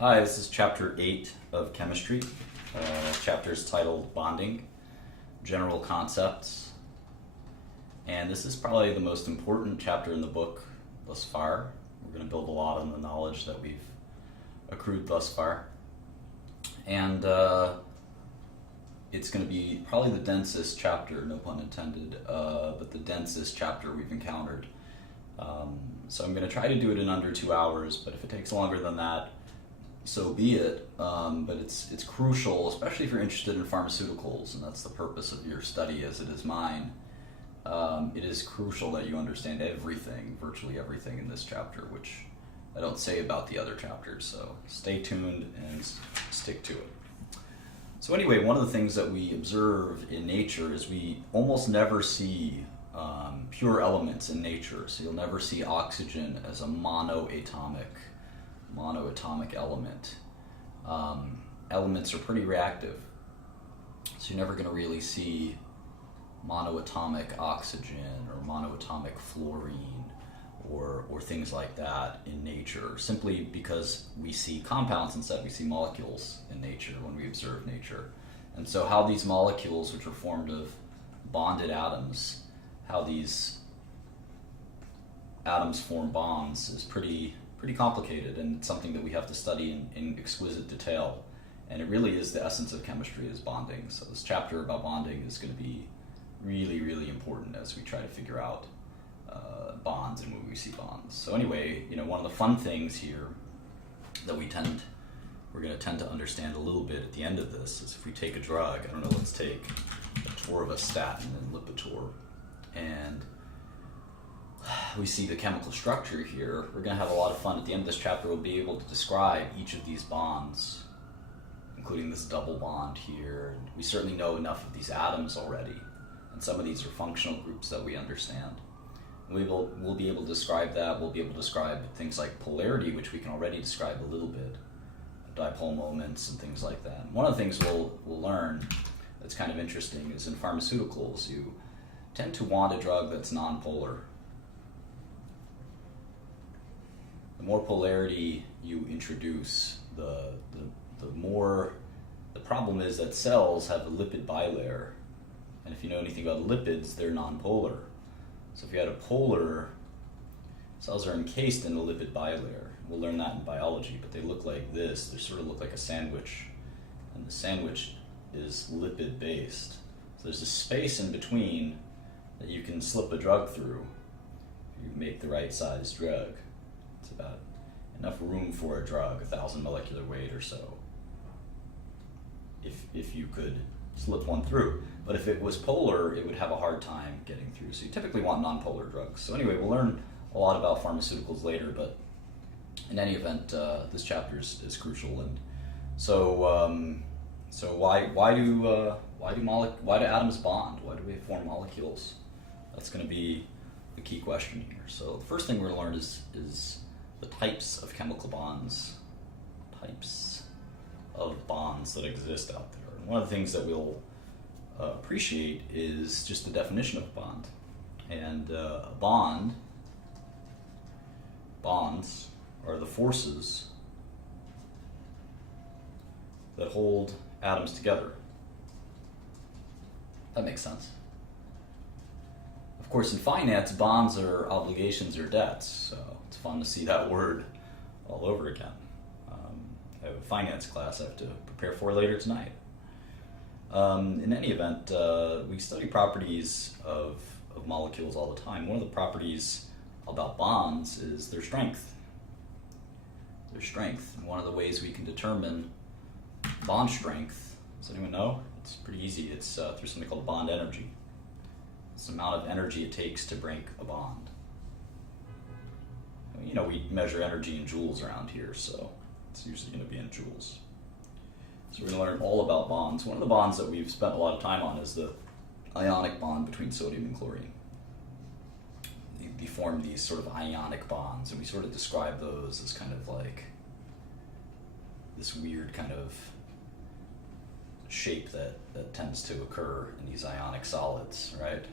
Hi, this is chapter 8 of chemistry. Chapter is titled Bonding, General Concepts. And this is probably the most important chapter in the book thus far. We're going to build a lot on the knowledge that we've accrued thus far. And it's going to be probably the densest chapter, no pun intended, but the densest chapter we've encountered. So I'm going to try to do it in under 2 hours, but if it takes longer than that, so be it. But it's crucial, especially if you're interested in pharmaceuticals, and that's the purpose of your study as it is mine. It is crucial that you understand everything, virtually everything in this chapter, which I don't say about the other chapters, so stay tuned and stick to it. So anyway, one of the things that we observe in nature is we almost never see pure elements in nature. So you'll never see oxygen as a monoatomic element. Elements are pretty reactive, so you're never going to really see monoatomic oxygen or monoatomic fluorine or things like that in nature, simply because we see compounds instead. We see molecules in nature when we observe nature. And so how these molecules, which are formed of bonded atoms, how these atoms form bonds is pretty complicated, and it's something that we have to study in exquisite detail. And it really is the essence of chemistry, is bonding. So this chapter about bonding is going to be really, really important as we try to figure out bonds and when we see bonds. So anyway, one of the fun things here that we're going to tend to understand a little bit at the end of this is if we take a drug, I don't know, let's take atorvastatin and Lipitor, and we see the chemical structure here. We're going to have a lot of fun. At the end of this chapter, we'll be able to describe each of these bonds, including this double bond here. And we certainly know enough of these atoms already, and some of these are functional groups that we understand. We'll be able to describe that. We'll be able to describe things like polarity, which we can already describe a little bit, dipole moments and things like that. And one of the things we'll learn that's kind of interesting is in pharmaceuticals, you tend to want a drug that's nonpolar. The more polarity you introduce, the more. The problem is that cells have a lipid bilayer, and if you know anything about lipids, they're nonpolar. So if you had a polar, cells are encased in a lipid bilayer. We'll learn that in biology, but they look like this. They sort of look like a sandwich, and the sandwich is lipid based. So there's a space in between that you can slip a drug through if you make the right size drug. It's about enough room for a drug, 1,000 molecular weight or so, if you could slip one through. But if it was polar, it would have a hard time getting through. So you typically want nonpolar drugs. So anyway, we'll learn a lot about pharmaceuticals later, but in any event, this chapter is crucial. And so why do atoms bond? Why do we form molecules? That's going to be the key question here. So the first thing we're going to learn is the types of chemical bonds, types of bonds that exist out there. And one of the things that we'll appreciate is just the definition of a bond. And bonds are the forces that hold atoms together. That makes sense. Of course, in finance, bonds are obligations or debts, so it's fun to see that word all over again. I have a finance class I have to prepare for later tonight. In any event, we study properties of molecules all the time. One of the properties about bonds is their strength. Their strength. And one of the ways we can determine bond strength, does anyone know? It's pretty easy. It's through something called bond energy. It's the amount of energy it takes to break a bond. We measure energy in joules around here, so it's usually going to be in joules. So we're going to learn all about bonds. One of the bonds that we've spent a lot of time on is the ionic bond between sodium and chlorine. They form these sort of ionic bonds, and we sort of describe those as kind of like this weird kind of shape that tends to occur in these ionic solids, right?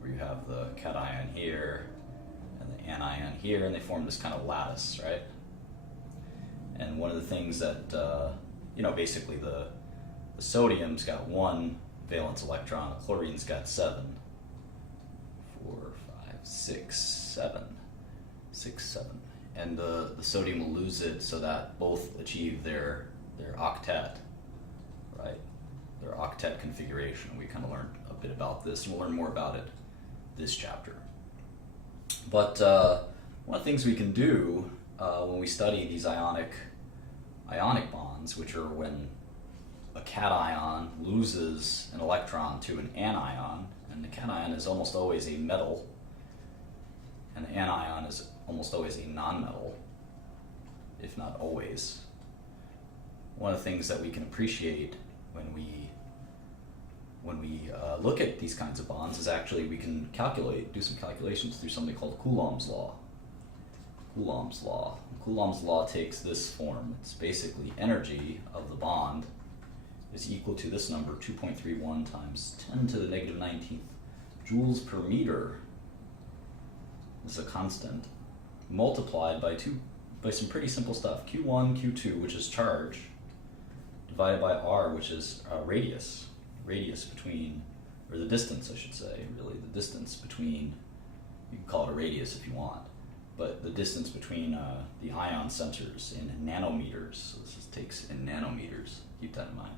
Where you have the cation here and the anion here, and they form this kind of lattice, right? And And one of the things that, basically the sodium's got 1 valence electron, the chlorine's got 7. 4, 5, 6, 7. 6, 7. And the sodium will lose it so that both achieve their octet, right? Their octet configuration. We kind of learned a bit about this, and we'll learn more about it this chapter. But one of the things we can do when we study these ionic bonds, which are when a cation loses an electron to an anion, and the cation is almost always a metal, and the anion is almost always a nonmetal, if not always. One of the things that we can appreciate when we look at these kinds of bonds is actually we can do some calculations through something called Coulomb's law. Coulomb's law. Coulomb's law takes this form. It's basically energy of the bond is equal to this number, 2.31 times 10 to the negative 19th joules per meter. This is a constant, multiplied by some pretty simple stuff. Q1, Q2, which is charge, divided by R, which is radius between, or the distance, I should say, really, the distance between, you can call it a radius if you want, but the distance between the ion centers in nanometers. So this takes in nanometers, keep that in mind.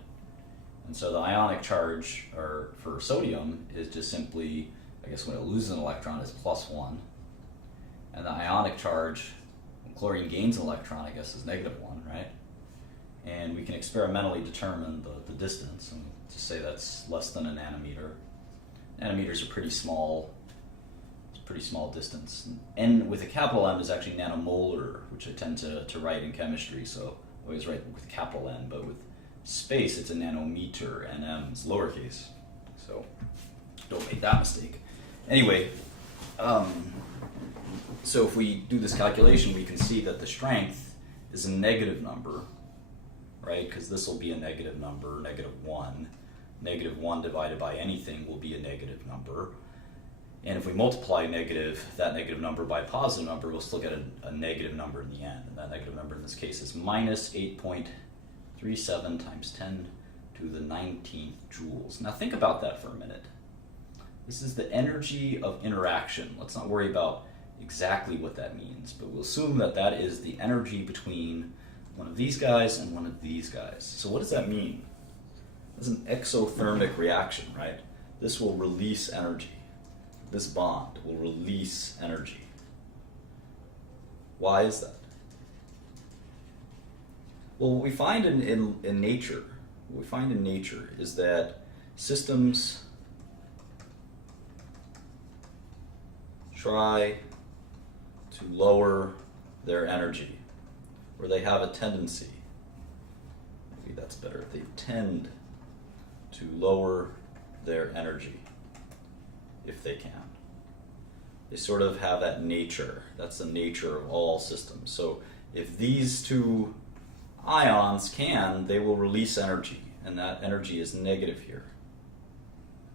And so the ionic charge for sodium is just simply, I guess when it loses an electron, is +1. And the ionic charge, when chlorine gains an electron, I guess is -1, right? And we can experimentally determine the distance, and just say that's less than a nanometer. Nanometers are pretty small. It's a pretty small distance. N with a capital M is actually nanomolar, which I tend to write in chemistry, so I always write with capital N, but with space it's a nanometer, and M is lowercase. So don't make that mistake. Anyway, so if we do this calculation, we can see that the strength is a negative number, right? Because this will be a negative number, -1. -1 divided by anything will be a negative number. And if we multiply that negative number by a positive number, we'll still get a negative number in the end. And that negative number in this case is -8.37 times 10 to the 19th joules. Now think about that for a minute. This is the energy of interaction. Let's not worry about exactly what that means, but we'll assume that that is the energy between one of these guys and one of these guys. So what does that mean? It's an exothermic reaction, right? This will release energy. This bond will release energy. Why is that? Well, what we find in nature, is that systems try to lower their energy, or they have a tendency, maybe that's better, they tend to lower their energy if they can. They sort of have that nature. That's the nature of all systems. So if these two ions can, they will release energy, and that energy is negative here.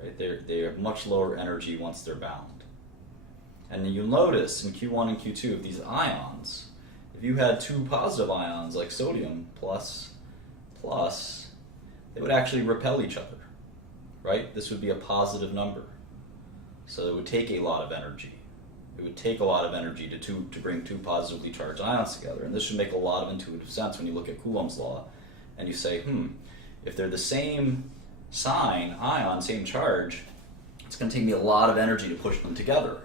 Right? They have much lower energy once they're bound. And you'll notice in Q1 and Q2 of these ions, if you had two positive ions like sodium plus, they would actually repel each other, right? This would be a positive number. So it would take a lot of energy. It would take a lot of energy to bring two positively charged ions together. And this should make a lot of intuitive sense when you look at Coulomb's law and you say, if they're the same sign, ion, same charge, it's going to take me a lot of energy to push them together.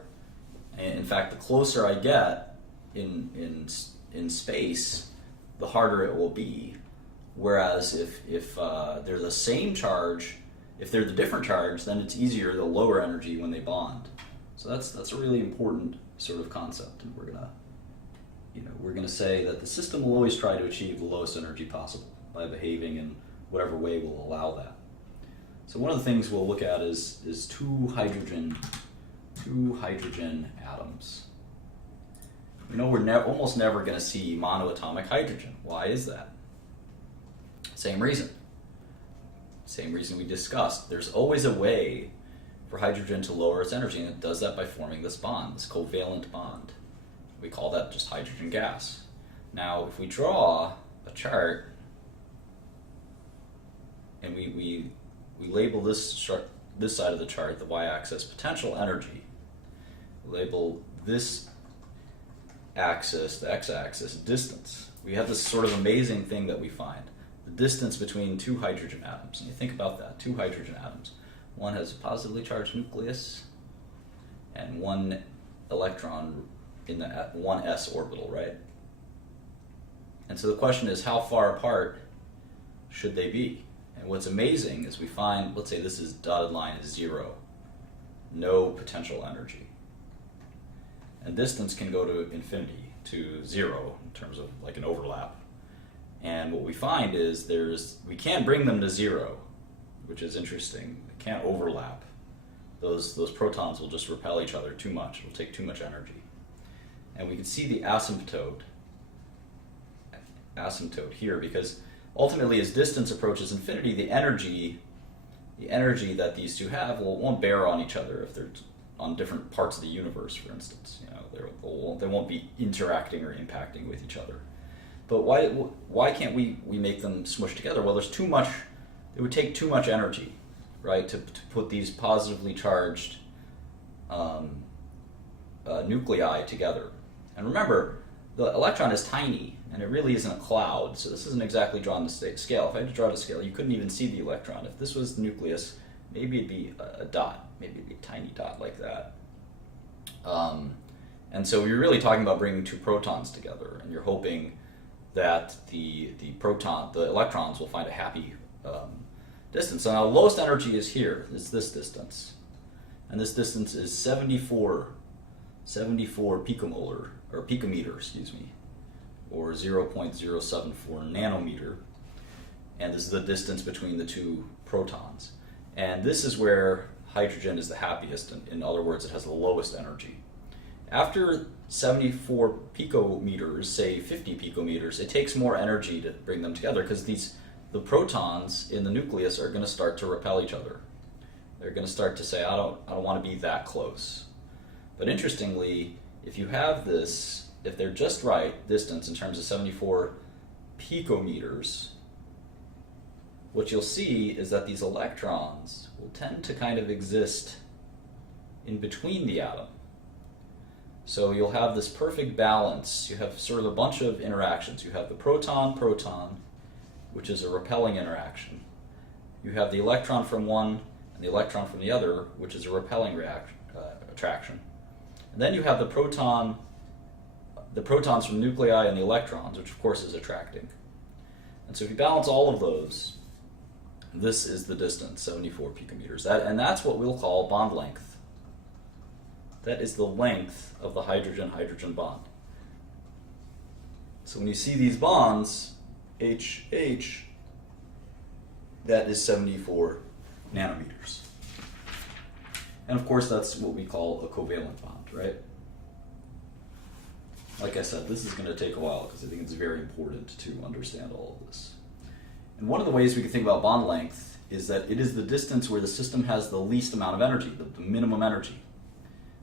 And in fact, the closer I get in space, the harder it will be. Whereas if they're the same charge, if they're the different charge, then it's easier, they'll lower energy when they bond. So that's a really important sort of concept, and we're gonna say that the system will always try to achieve the lowest energy possible by behaving in whatever way will allow that. So one of the things we'll look at is two hydrogen atoms. We're almost never going to see monoatomic hydrogen. Why is that? Same reason we discussed. There's always a way for hydrogen to lower its energy, and it does that by forming this bond, this covalent bond. We call that just hydrogen gas. Now, if we draw a chart, and we label this side of the chart, the y-axis, potential energy. We label this axis, the x-axis, distance. We have this sort of amazing thing that we find. The distance between two hydrogen atoms. And you think about that, two hydrogen atoms. One has a positively charged nucleus and one electron in the 1s orbital, right? And so the question is, how far apart should they be? And what's amazing is we find, let's say this is dotted line is 0, no potential energy. And distance can go to infinity, to 0, in terms of like an overlap. And what we find is we can't bring them to 0, which is interesting. They can't overlap. Those protons will just repel each other too much. It will take too much energy. And we can see the asymptote here, because ultimately as distance approaches infinity, the energy that these two have won't bear on each other if they're on different parts of the universe, for instance. They won't be interacting or impacting with each other. But why can't we make them smush together? Well, there's too much. It would take too much energy, right, to put these positively charged nuclei together. And remember, the electron is tiny, and it really isn't a cloud, so this isn't exactly drawn to scale. If I had to draw to scale, you couldn't even see the electron. If this was the nucleus, maybe it'd be a dot, maybe it'd be a tiny dot like that. And so you're really talking about bringing two protons together, and you're hoping that the electrons will find a happy distance. So now lowest energy is here, is this distance. And this distance is 74 picomolar, or picometer, excuse me, or 0.074 nanometer. And this is the distance between the two protons. And this is where hydrogen is the happiest. In other words, it has the lowest energy. After 74 picometers, say 50 picometers, it takes more energy to bring them together, because the protons in the nucleus are going to start to repel each other. They're going to start to say, I don't want to be that close. But interestingly, if you have this, if they're just right distance in terms of 74 picometers, what you'll see is that these electrons will tend to kind of exist in between the atom. So you'll have this perfect balance. You have sort of a bunch of interactions. You have the proton-proton, which is a repelling interaction. You have the electron from one and the electron from the other, which is a repelling attraction. And then you have the protons from nuclei and the electrons, which of course is attracting. And so if you balance all of those, this is the distance, 74 picometers. And that's what we'll call bond length. That is the length of the hydrogen-hydrogen bond. So when you see these bonds, HH, that is 74 nanometers. And of course, that's what we call a covalent bond, right? Like I said, this is going to take a while because I think it's very important to understand all of this. And one of the ways we can think about bond length is that it is the distance where the system has the least amount of energy, the minimum energy.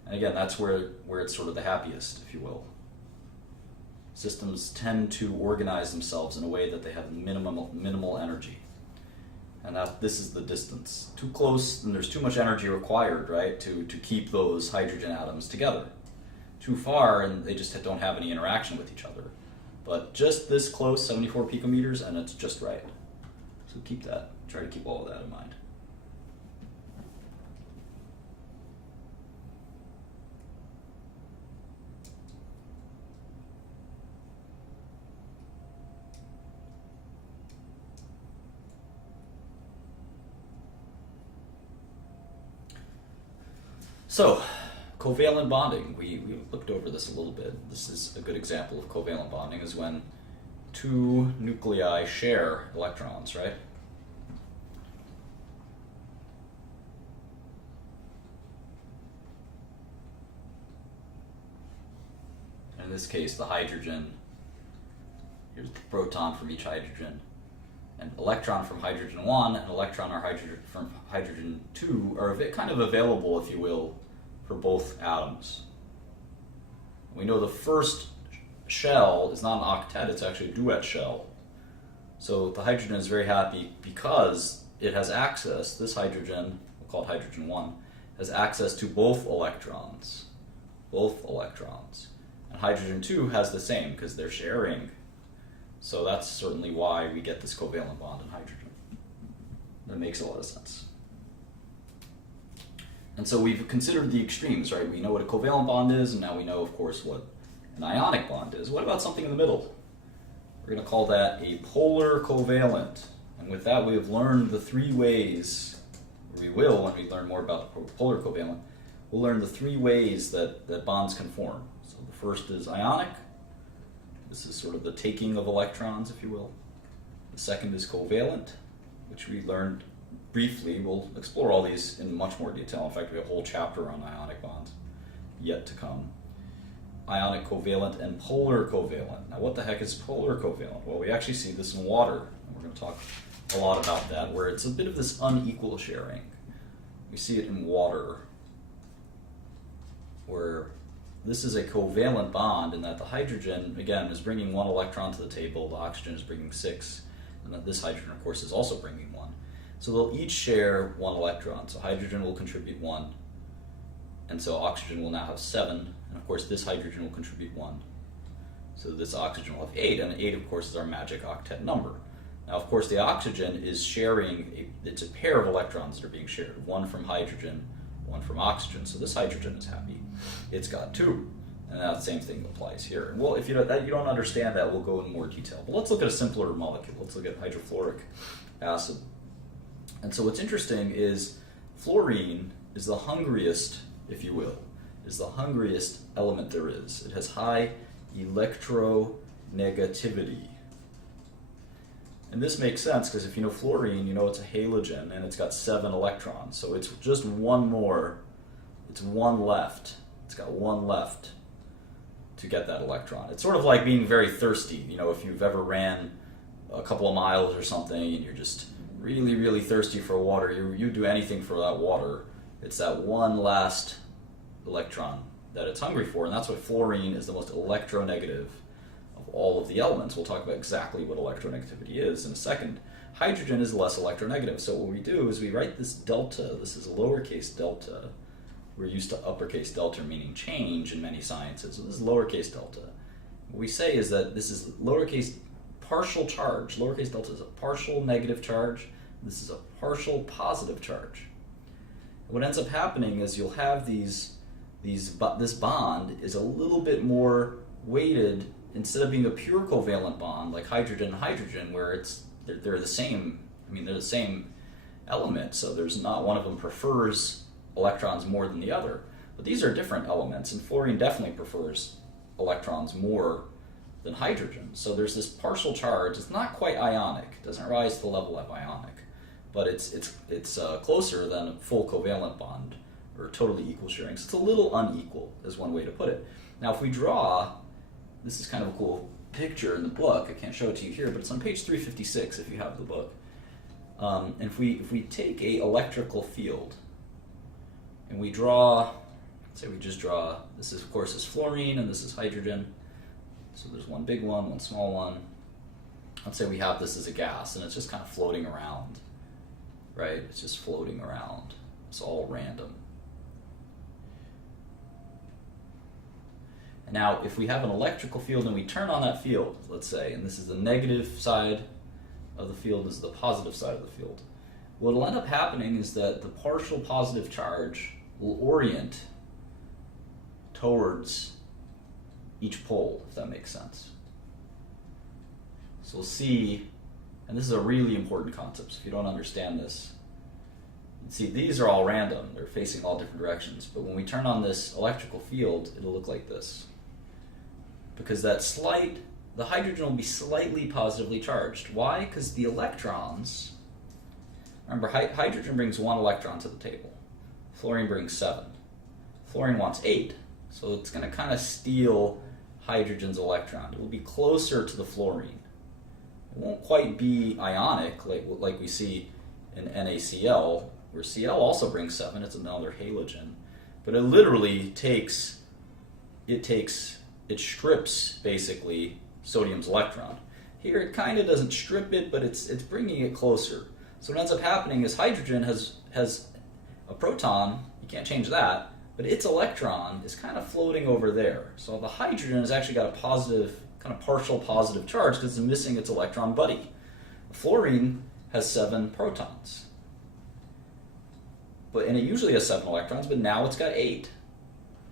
And again, that's where it's sort of the happiest, if you will. Systems tend to organize themselves in a way that they have minimal energy. And this is the distance. Too close, and there's too much energy required, right, to keep those hydrogen atoms together. Too far, and they just don't have any interaction with each other. But just this close, 74 picometers, and it's just right. So try to keep all of that in mind. So, covalent bonding, we looked over this a little bit. This is a good example of covalent bonding, is when two nuclei share electrons, right? In this case, the hydrogen, here's the proton from each hydrogen, an electron from hydrogen 1 and electron or hydrogen from hydrogen 2 are kind of available, if you will, for both atoms. We know the first shell is not an octet, it's actually a duet shell. So the hydrogen is very happy because it has access, this hydrogen, we'll call it hydrogen 1, has access to both electrons. Both electrons. And hydrogen 2 has the same because they're sharing. So that's certainly why we get this covalent bond in hydrogen. That makes a lot of sense. And so we've considered the extremes, right? We know what a covalent bond is, and now we know, of course, what an ionic bond is. What about something in the middle? We're going to call that a polar covalent. And with that, we have learned the three ways, or we will when we learn more about the polar covalent, we'll learn the three ways that bonds can form. So the first is ionic. This is sort of the taking of electrons, if you will. The second is covalent, which we learned briefly. We'll explore all these in much more detail. In fact, we have a whole chapter on ionic bonds yet to come. Ionic covalent and polar covalent. Now, what the heck is polar covalent? Well, we actually see this in water, and we're going to talk a lot about that, where it's a bit of this unequal sharing. We see it in water, where this is a covalent bond in that the hydrogen, again, is bringing one electron to the table, the oxygen is bringing 6, and that this hydrogen, of course, is also bringing 1. So they'll each share 1 electron. So hydrogen will contribute 1, and so oxygen will now have 7, and of course this hydrogen will contribute 1. So this oxygen will have 8, and 8, of course, is our magic octet number. Now, of course, the oxygen is sharing, it's a pair of electrons that are being shared, 1 from hydrogen, 1 from oxygen. So this hydrogen is happy. It's got 2. And that same thing applies here. And well, if you don't understand that, we'll go in more detail. But let's look at a simpler molecule. Let's look at hydrofluoric acid. And so what's interesting is fluorine is the hungriest, if you will, is the hungriest element there is. It has high electronegativity. And this makes sense because if you know fluorine, you know it's a halogen and it's got 7 electrons. So it's just one more, it's 1 left. It's got 1 left to get that electron. It's sort of like being very thirsty. You know, if you've ever ran a couple of miles or something and you're just really, really thirsty for water, you do anything for that water. It's that one last electron that it's hungry for, and that's why fluorine is the most electronegative of all of the elements. We'll talk about exactly what electronegativity is in a second. Hydrogen is less electronegative, so what we do is we write this delta. This is a lowercase delta. We're used to uppercase delta meaning change in many sciences, so this is lowercase delta. What we say is that this is lowercase partial charge. Lowercase delta is a partial negative charge. This is a partial positive charge. What ends up happening is you'll have this bond is a little bit more weighted. Instead of being a pure covalent bond like hydrogen and hydrogen, where they're the same. I mean, they're the same element, so there's not one of them prefers electrons more than the other. But these are different elements, and fluorine definitely prefers electrons more than hydrogen. So there's this partial charge. It's not quite ionic. It doesn't rise to the level of ionic, but it's closer than a full covalent bond or totally equal sharing. So it's a little unequal, is one way to put it. Now, if we draw, this is kind of a cool picture in the book. I can't show it to you here, but it's on page 356 if you have the book. And if we take a electrical field and we draw, say we just draw, this is, of course, is fluorine and this is hydrogen. So there's one big one, one small one. Let's say we have this as a gas and it's just kind of floating around, right? It's just floating around. It's all random. And now, if we have an electrical field and we turn on that field, let's say, and this is the negative side of the field, this is the positive side of the field, what will end up happening is that the partial positive charge will orient towards each pole, if that makes sense. So we'll see, and this is a really important concept, so if you don't understand this, see, these are all random. They're facing all different directions. But when we turn on this electrical field, it'll look like this. Because the hydrogen will be slightly positively charged. Why? Because the electrons, remember, hydrogen brings 1 electron to the table. Fluorine brings 7. Fluorine wants 8. So it's going to kind of steal hydrogen's electron. It will be closer to the fluorine. It won't quite be ionic like we see in NaCl, where Cl also brings 7, it's another halogen. But it literally it strips, basically, sodium's electron. Here it kind of doesn't strip it, but it's bringing it closer. So what ends up happening is hydrogen has a proton, you can't change that, but its electron is kind of floating over there. So the hydrogen has actually got a positive, kind of partial positive charge because it's missing its electron buddy. Fluorine has 7 protons. And it usually has 7 electrons, but now it's got 8.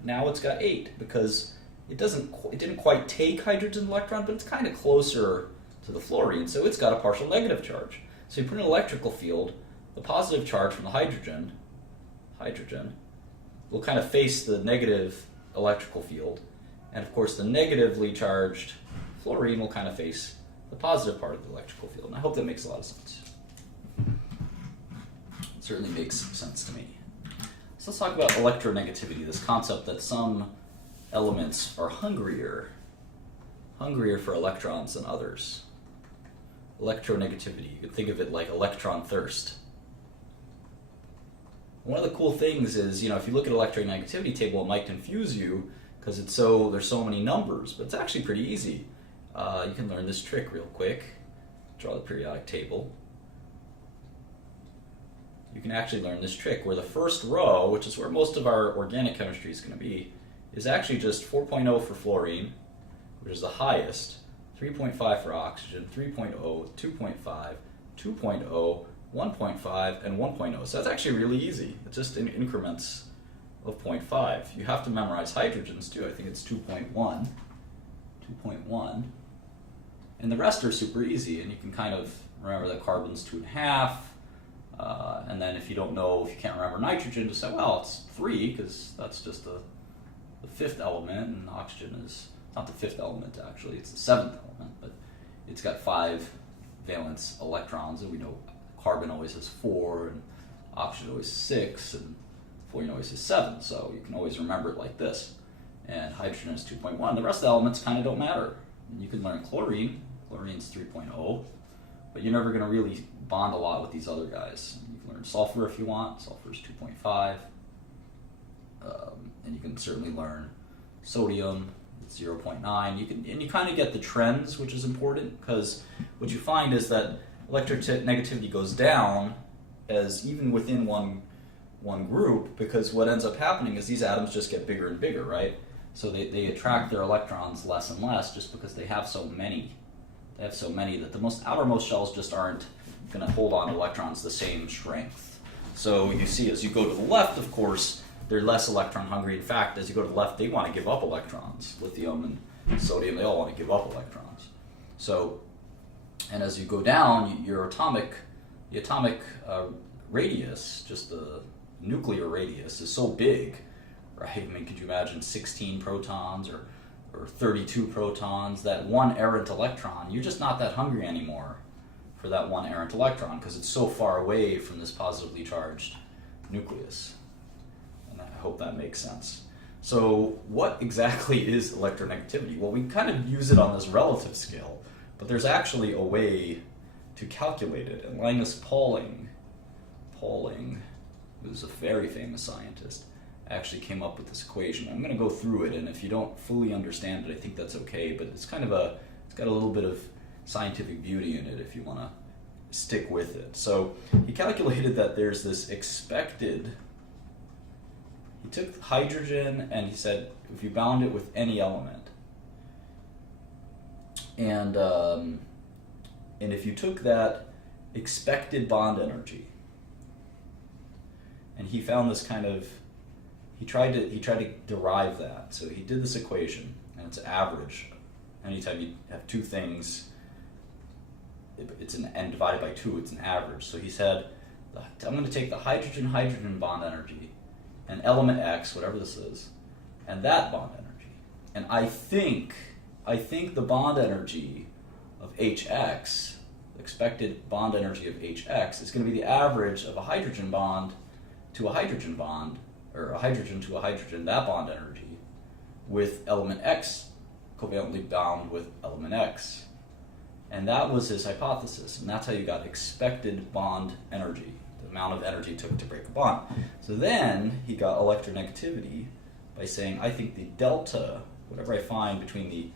Now it's got 8 because it didn't quite take hydrogen's electron, but it's kind of closer to the fluorine, so it's got a partial negative charge. So you put an electrical field, the positive charge from the hydrogen will kind of face the negative electrical field, and of course the negatively charged fluorine will kind of face the positive part of the electrical field. And I hope that makes a lot of sense. It certainly makes sense to me. So let's talk about electronegativity, this concept that some elements are hungrier for electrons than others. Electronegativity, you could think of it like electron thirst. One of the cool things is, if you look at electronegativity table, it might confuse you because there's so many numbers, but it's actually pretty easy. You can learn this trick real quick. Draw the periodic table. You can actually learn this trick where the first row, which is where most of our organic chemistry is going to be, is actually just 4.0 for fluorine, which is the highest, 3.5 for oxygen, 3.0, 2.5, 2.0, 1.5, and 1.0. So that's actually really easy. It's just in increments of 0.5. You have to memorize hydrogens too. I think it's 2.1, 2.1. And the rest are super easy, and you can kind of remember that carbon's 2.5. And then if you can't remember nitrogen, just say, well, it's 3, because that's just the 5th element, and oxygen is not the 5th element actually, it's the 7th element, but it's got 5 valence electrons, and we know carbon always has 4, and oxygen always has 6, and fluorine always has 7, so you can always remember it like this. And hydrogen is 2.1. The rest of the elements kind of don't matter. And you can learn chlorine. Chlorine's 3.0, but you're never going to really bond a lot with these other guys. You can learn sulfur if you want. Sulfur is 2.5. And you can certainly learn sodium. It's 0.9. You kind of get the trends, which is important, because what you find is that electronegativity goes down as even within one group, because what ends up happening is these atoms just get bigger and bigger, right? So they attract their electrons less and less just because they have so many. They have so many that the outermost shells just aren't going to hold on to electrons the same strength. So you see, as you go to the left, of course, they're less electron hungry. In fact, as you go to the left, they want to give up electrons. Lithium and sodium, they all want to give up electrons. So, and as you go down, the atomic radius, just the nuclear radius, is so big, right? I mean, could you imagine 16 protons or 32 protons, that one errant electron? You're just not that hungry anymore for that one errant electron because it's so far away from this positively charged nucleus. And I hope that makes sense. So what exactly is electronegativity? Well, we kind of use it on this relative scale, but there's actually a way to calculate it. And Linus Pauling, who's a very famous scientist, actually came up with this equation. I'm going to go through it, and if you don't fully understand it, I think that's okay, but it's got a little bit of scientific beauty in it if you want to stick with it. So he calculated that there's this expected. He took hydrogen and he said if you bound it with any element, and if you took that expected bond energy, and he found this kind of, he tried to derive that. So he did this equation, and it's average. Anytime you have two things, it's an n divided by 2, it's an average. So he said, I'm going to take the hydrogen-hydrogen bond energy and element X, whatever this is, and that bond energy. And I think the bond energy of HX, expected bond energy of HX, is going to be the average of a hydrogen bond to a hydrogen bond, or a hydrogen to a hydrogen, that bond energy, with element X covalently bound with element X. And that was his hypothesis, and that's how you got expected bond energy, the amount of energy it took to break a bond. So then he got electronegativity by saying, I think the delta, whatever I find between the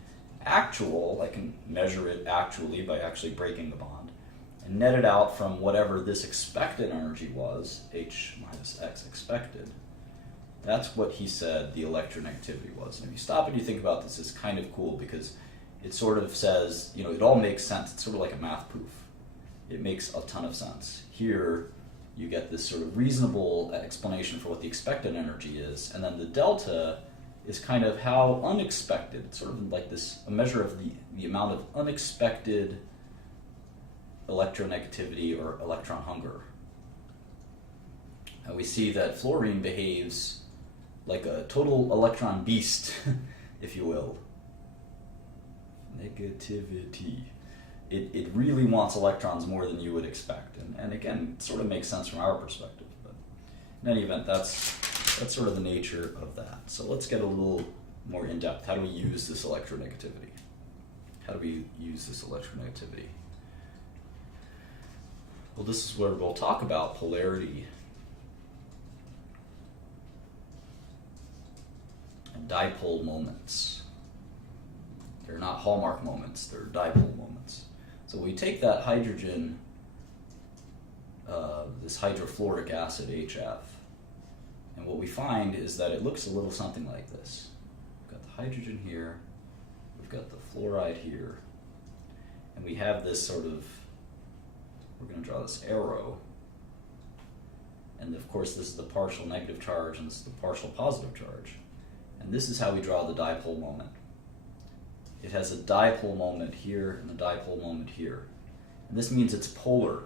actual, I can measure it actually by actually breaking the bond, and net it out from whatever this expected energy was, H minus X expected. That's what he said the electronegativity was. And if you stop and you think about this, it's kind of cool because it sort of says, it all makes sense. It's sort of like a math proof. It makes a ton of sense. Here, you get this sort of reasonable explanation for what the expected energy is, and then the delta is kind of how unexpected. It's sort of like a measure of the amount of unexpected electronegativity or electron hunger. And we see that fluorine behaves like a total electron beast, if you will. Negativity. It really wants electrons more than you would expect. And again, it sort of makes sense from our perspective. But in any event, that's sort of the nature of that. So let's get a little more in depth. How do we use this electronegativity? Well, this is where we'll talk about polarity and dipole moments. They're not hallmark moments, they're dipole moments. So we take that hydrogen, this hydrofluoric acid, HF, and what we find is that it looks a little something like this. We've got the hydrogen here, we've got the fluoride here, and we have this sort of, we're going to draw this arrow, and of course this is the partial negative charge and this is the partial positive charge. And this is how we draw the dipole moment. It has a dipole moment here and a dipole moment here. And this means it's polar.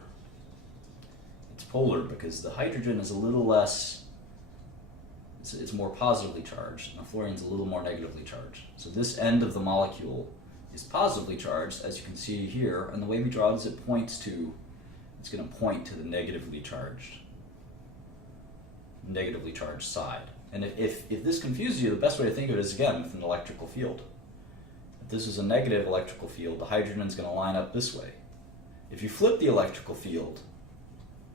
It's polar because the hydrogen is a little less, it's more positively charged, and the fluorine's a little more negatively charged. So this end of the molecule is positively charged, as you can see here, and the way we draw it is it's going to point to the negatively charged side. And if this confuses you, the best way to think of it is, again, with an electrical field. If this is a negative electrical field, the hydrogen's going to line up this way. If you flip the electrical field,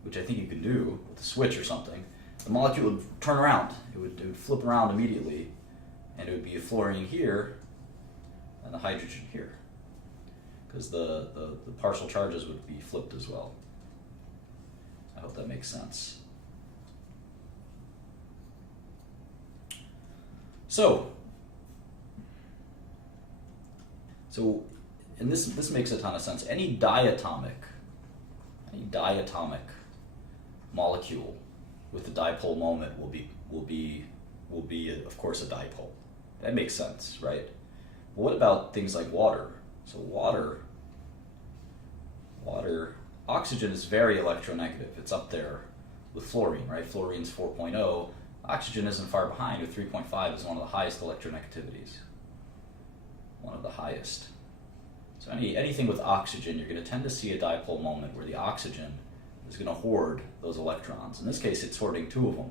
which I think you can do with a switch or something, the molecule would turn around. It would flip around immediately, and it would be a fluorine here and the hydrogen here, because the partial charges would be flipped as well. I hope that makes sense. So, and this makes a ton of sense. Any diatomic molecule with a dipole moment will be of course a dipole. That makes sense, right? But what about things like water? So water, oxygen is very electronegative. It's up there with fluorine, right? Fluorine's 4.0. Oxygen isn't far behind, with 3.5 is one of the highest electronegativities. One of the highest. So anything with oxygen, you're going to tend to see a dipole moment where the oxygen is going to hoard those electrons. In this case, it's hoarding two of them.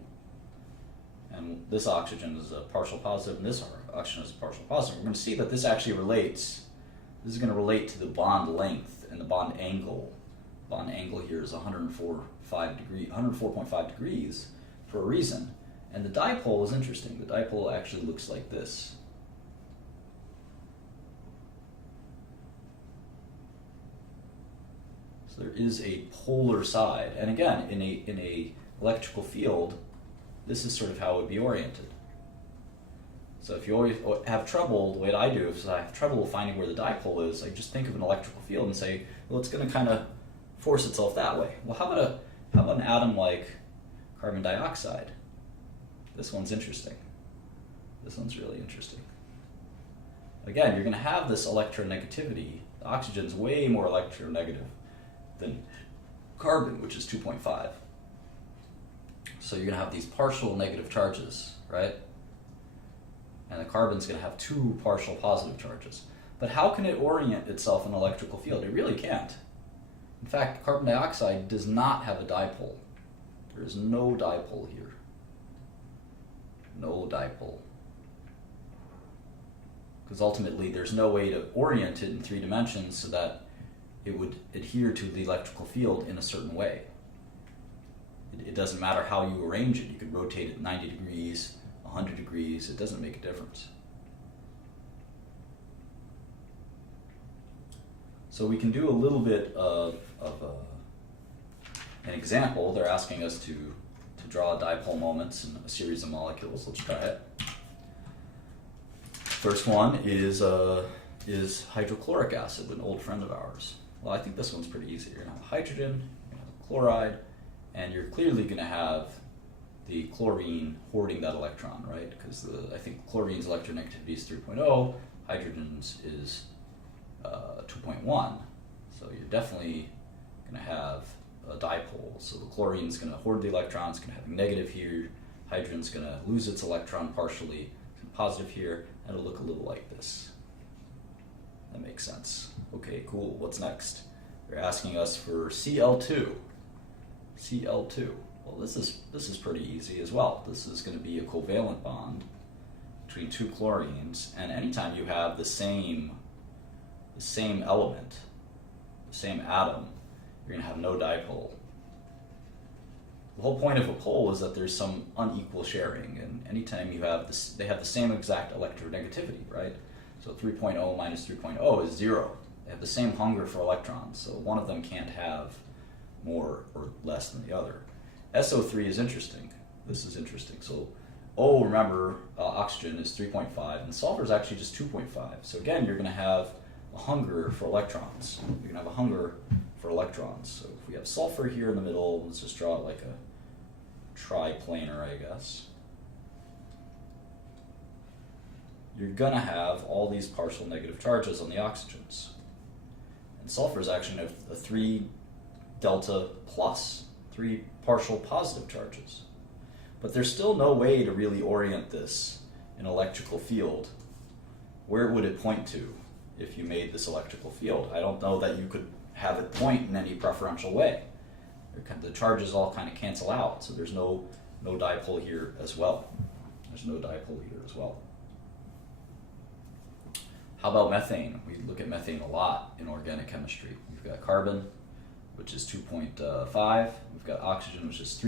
And this oxygen is a partial positive, and this oxygen is a partial positive. We're going to see that this actually relates. This is going to relate to the bond length and the bond angle. Bond angle here is 104.5 degrees for a reason. And the dipole is interesting. The dipole actually looks like this. So there is a polar side. And again, in a electrical field, this is sort of how it would be oriented. So if you always have trouble, the way that I do, is I have trouble finding where the dipole is, I just think of an electrical field and say, well, it's going to kind of force itself that way. Well, how about an atom like carbon dioxide? This one's interesting. This one's really interesting. Again, you're going to have this electronegativity. The oxygen's way more electronegative than carbon, which is 2.5. So you're going to have these partial negative charges, right? And the carbon's going to have two partial positive charges. But how can it orient itself in an electrical field? It really can't. In fact, carbon dioxide does not have a dipole. There is no dipole here. No dipole. Because ultimately there's no way to orient it in 3 dimensions so that it would adhere to the electrical field in a certain way. It doesn't matter how you arrange it. You could rotate it 90 degrees, 100 degrees, it doesn't make a difference. So we can do a little bit of an example. They're asking us to draw dipole moments in a series of molecules. Let's try it. First one is hydrochloric acid, an old friend of ours. Well, I think this one's pretty easy. You're going to have hydrogen, you're going to have chloride, and you're clearly going to have the chlorine hoarding that electron, right? Because I think chlorine's electronegativity is 3.0, hydrogen's is 2.1. So you're definitely going to have a dipole. So the chlorine's going to hoard the electrons, it's going to have a negative here, hydrogen's going to lose its electron partially, positive here, and it'll look a little like this. That makes sense. Okay, cool. What's next? They're asking us for Cl2. Cl2. Well, this is pretty easy as well. This is going to be a covalent bond between two chlorines, and anytime you have the same element, the same atom, you're going to have no dipole. The whole point of a pole is that there's some unequal sharing, and anytime you have this, they have the same exact electronegativity, right? So 3.0 minus 3.0 is 0. They have the same hunger for electrons, so one of them can't have more or less than the other. SO3 is interesting. This is interesting. So O, remember, oxygen is 3.5, and sulfur is actually just 2.5. So again, you're going to have a hunger for electrons. You're going to have a hunger for electrons. So if we have sulfur here in the middle, let's just draw it like a triplanar, I guess. You're going to have all these partial negative charges on the oxygens. And sulfur is actually a 3 delta plus, 3 partial positive charges. But there's still no way to really orient this in an electrical field. Where would it point to if you made this electrical field? I don't know that you could have it point in any preferential way. The charges all kind of cancel out, so there's no dipole here as well. There's no dipole here as well. How about methane? We look at methane a lot in organic chemistry. We've got carbon, which is 2.5. We've got oxygen, which is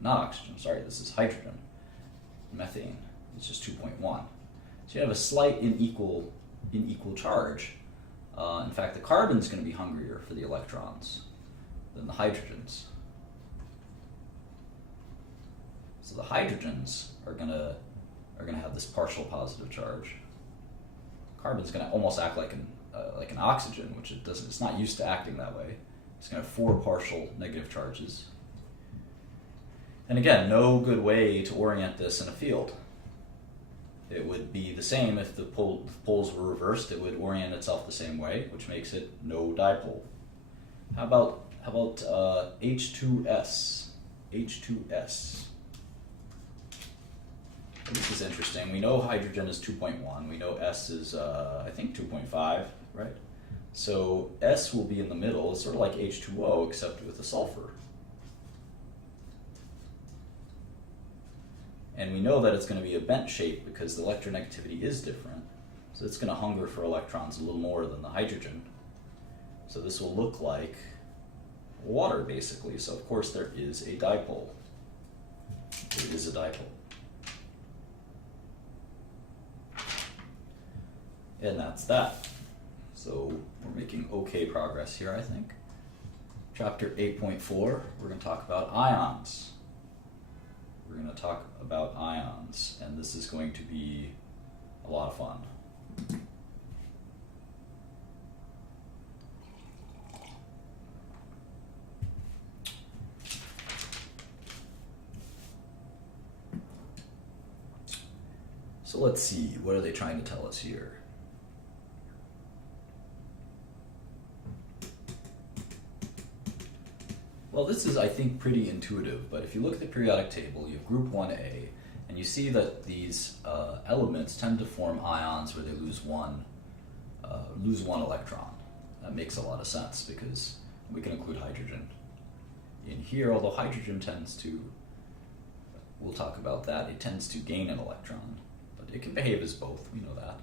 not oxygen, sorry, this is hydrogen. Methane, it's just 2.1. So you have a slight unequal charge. In fact, the carbon's going to be hungrier for the electrons than the hydrogens. So the hydrogens are going to have this partial positive charge. Carbon's going to almost act like an oxygen, which it doesn't. It's not used to acting that way. It's going to have 4 partial negative charges. And again, no good way to orient this in a field. It would be the same if the poles were reversed. It would orient itself the same way, which makes it no dipole. How about H2S? H2S. This is interesting. We know hydrogen is 2.1. We know S is, I think, 2.5, right? So S will be in the middle. It's sort of like H2O, except with the sulfur. And we know that it's going to be a bent shape because the electronegativity is different. So it's going to hunger for electrons a little more than the hydrogen. So this will look like water, basically. So of course there is a dipole. There is a dipole. And that's that. So we're making okay progress here, I think. Chapter 8.4, we're going to talk about ions. We're going to talk about ions, and this is going to be a lot of fun. So let's see, what are they trying to tell us here? Well, this is, I think, pretty intuitive, but if you look at the periodic table, you have group 1A, and you see that these elements tend to form ions where they lose one electron. That makes a lot of sense because we can include hydrogen in here, although hydrogen tends to, we'll talk about that, it tends to gain an electron, but it can behave as both, we know that.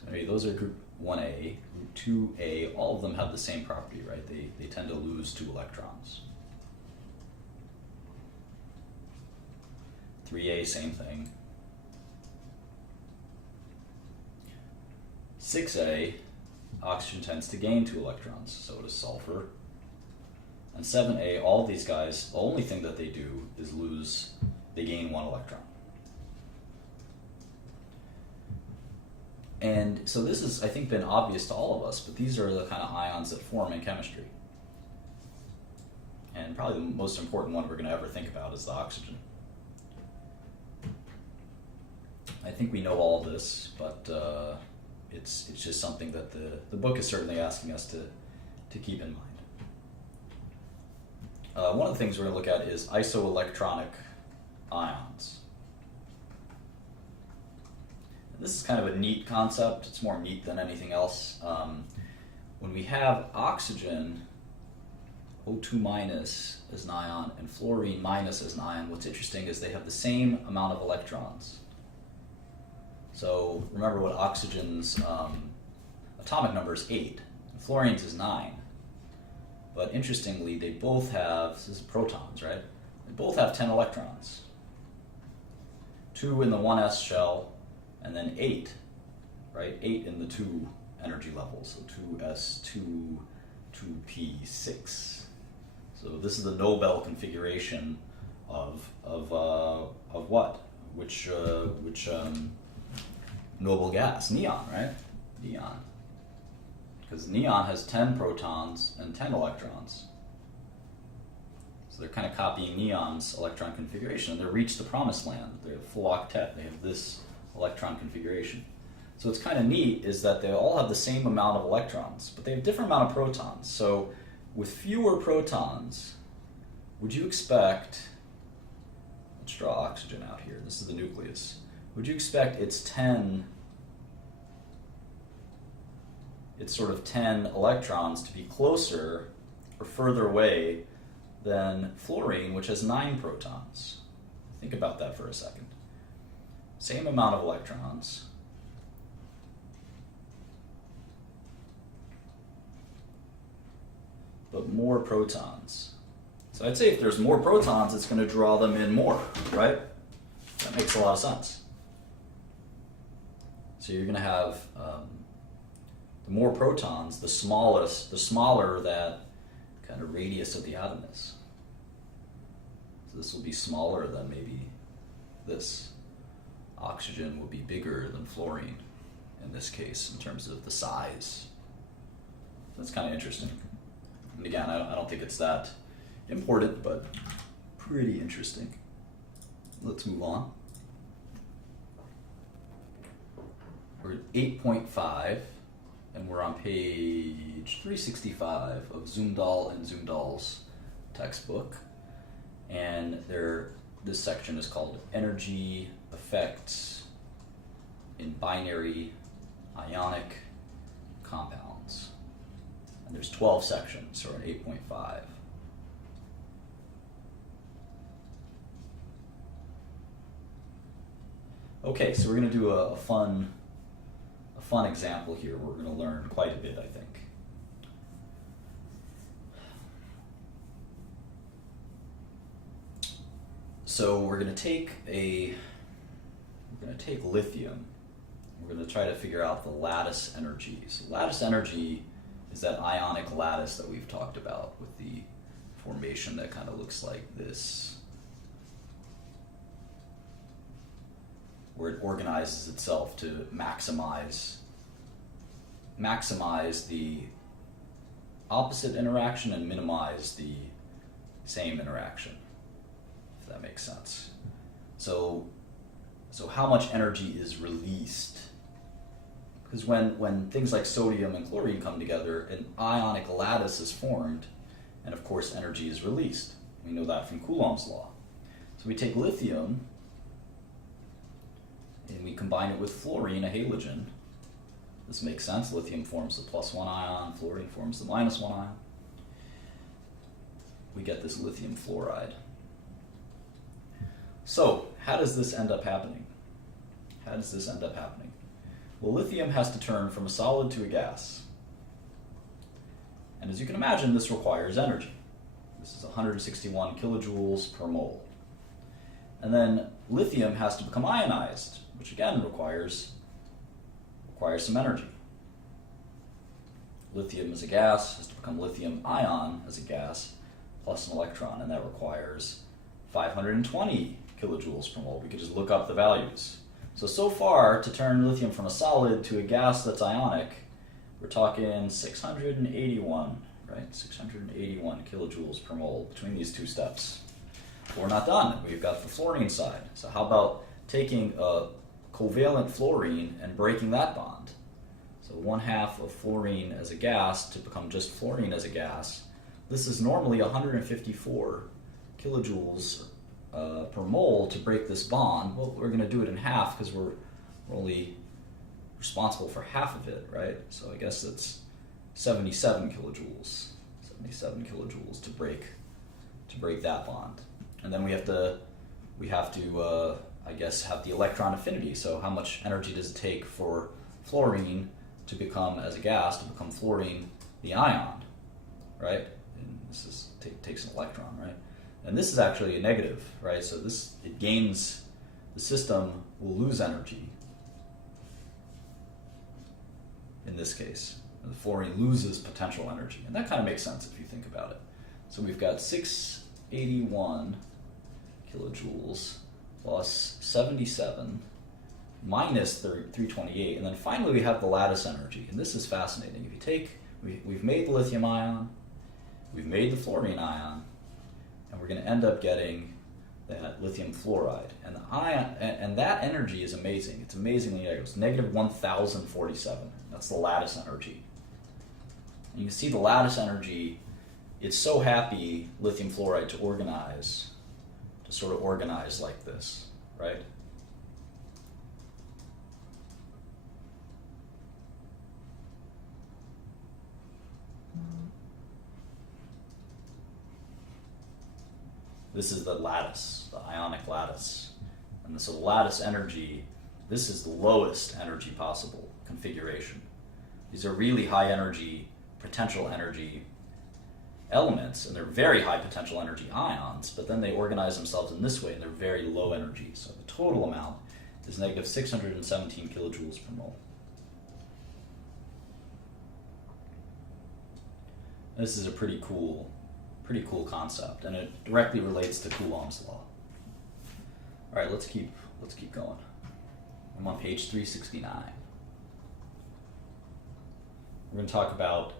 So anyway, those are group 1A, group 2A, all of them have the same property, right? They tend to lose 2 electrons. 3A, same thing. 6A, oxygen tends to gain 2 electrons, so does sulfur. And 7A, all these guys, the only thing that they do is they gain 1 electron. And so this has, I think, been obvious to all of us, but these are the kind of ions that form in chemistry. And probably the most important one we're going to ever think about is the oxygen. I think we know all this, but it's just something that the book is certainly asking us to keep in mind. One of the things we're going to look at is isoelectronic ions. And this is kind of a neat concept. It's more neat than anything else. When we have oxygen, O2 minus as an ion, and fluorine minus as an ion, what's interesting is they have the same amount of electrons. So remember what oxygen's atomic number is 8, and fluorine's is 9. But interestingly, they both have, this is protons, right? They both have 10 electrons. 2 in the 1s shell, and then 8, right? 8 in the 2 energy levels, so 2s2, 2p6. So this is the Nobel configuration of what? Which noble gas? Neon, right? Neon. Because neon has 10 protons and 10 electrons. So they're kind of copying neon's electron configuration, and they've reached the promised land. They're a full octet. They have this electron configuration. So what's kind of neat is that they all have the same amount of electrons, but they have different amount of protons. So with fewer protons, would you expect, let's draw oxygen out here. This is the nucleus. Would you expect its sort of 10 electrons to be closer or further away than fluorine, which has 9 protons? Think about that for a second. Same amount of electrons, but more protons. So I'd say if there's more protons, it's going to draw them in more, right? That makes a lot of sense. So you're going to have the more protons, the smaller that kind of radius of the atom is. So this will be smaller than maybe this. Oxygen will be bigger than fluorine in this case in terms of the size. That's kind of interesting. And again, I don't think it's that important, but pretty interesting. Let's move on. We're at 8.5, and we're on page 365 of Zumdahl and Zumdahl's textbook. And this section is called Energy Effects in Binary Ionic Compounds. And there's 12 sections, so we're at 8.5. Okay, so we're going to do a fun example here. We're going to learn quite a bit, I think. So we're going to take lithium. We're going to try to figure out the lattice energy. So lattice energy is that ionic lattice that we've talked about with the formation that kind of looks like this, where it organizes itself to maximize the opposite interaction and minimize the same interaction, if that makes sense. So how much energy is released? Because when things like sodium and chlorine come together, an ionic lattice is formed, and of course energy is released. We know that from Coulomb's law. So we take lithium, and we combine it with fluorine, a halogen. This makes sense. Lithium forms the +1 ion, fluorine forms the -1 ion. We get this lithium fluoride. So, how does this end up happening? Well, lithium has to turn from a solid to a gas. And as you can imagine, this requires energy. This is 161 kilojoules per mole. And then lithium has to become ionized, which again requires some energy. lithium as a gas has to become lithium ion as a gas plus an electron, and that requires 520 kilojoules per mole. We could just look up the values. So far, to turn lithium from a solid to a gas that's ionic, we're talking 681, right? 681 kilojoules per mole between these two steps. But we're not done. We've got the fluorine side. So how about taking a covalent fluorine and breaking that bond? So 1/2 of fluorine as a gas to become just fluorine as a gas. This is normally 154 kilojoules per mole to break this bond. Well, we're going to do it in half because we're only responsible for half of it, right? So I guess it's 77 kilojoules. 77 kilojoules to break that bond. And then we have to I guess have the electron affinity. So how much energy does it take for fluorine to become as a gas to become fluorine the ion, right? And this takes an electron, right? And this is actually a negative, right? So it gains, the system will lose energy in this case. The fluorine loses potential energy. And that kind of makes sense if you think about it. So we've got 681 kilojoules plus 77 minus 328. And then finally we have the lattice energy. And this is fascinating. If you take, we've made the lithium ion, we've made the fluorine ion, and we're going to end up getting that lithium fluoride. And the ion, and that energy is amazing. It's amazingly negative. It's negative 1047. That's the lattice energy. And you can see the lattice energy, it's so happy, lithium fluoride, to sort of organize like this, right? This is the lattice, the ionic lattice. And so the lattice energy, this is the lowest energy possible configuration. These are really high energy, potential energy elements, and they're very high potential energy ions, but then they organize themselves in this way, and they're very low energy. So the total amount is negative 617 kilojoules per mole. This is a pretty cool concept, and it directly relates to Coulomb's law. All right, let's keep going. I'm on page 369. We're going to talk about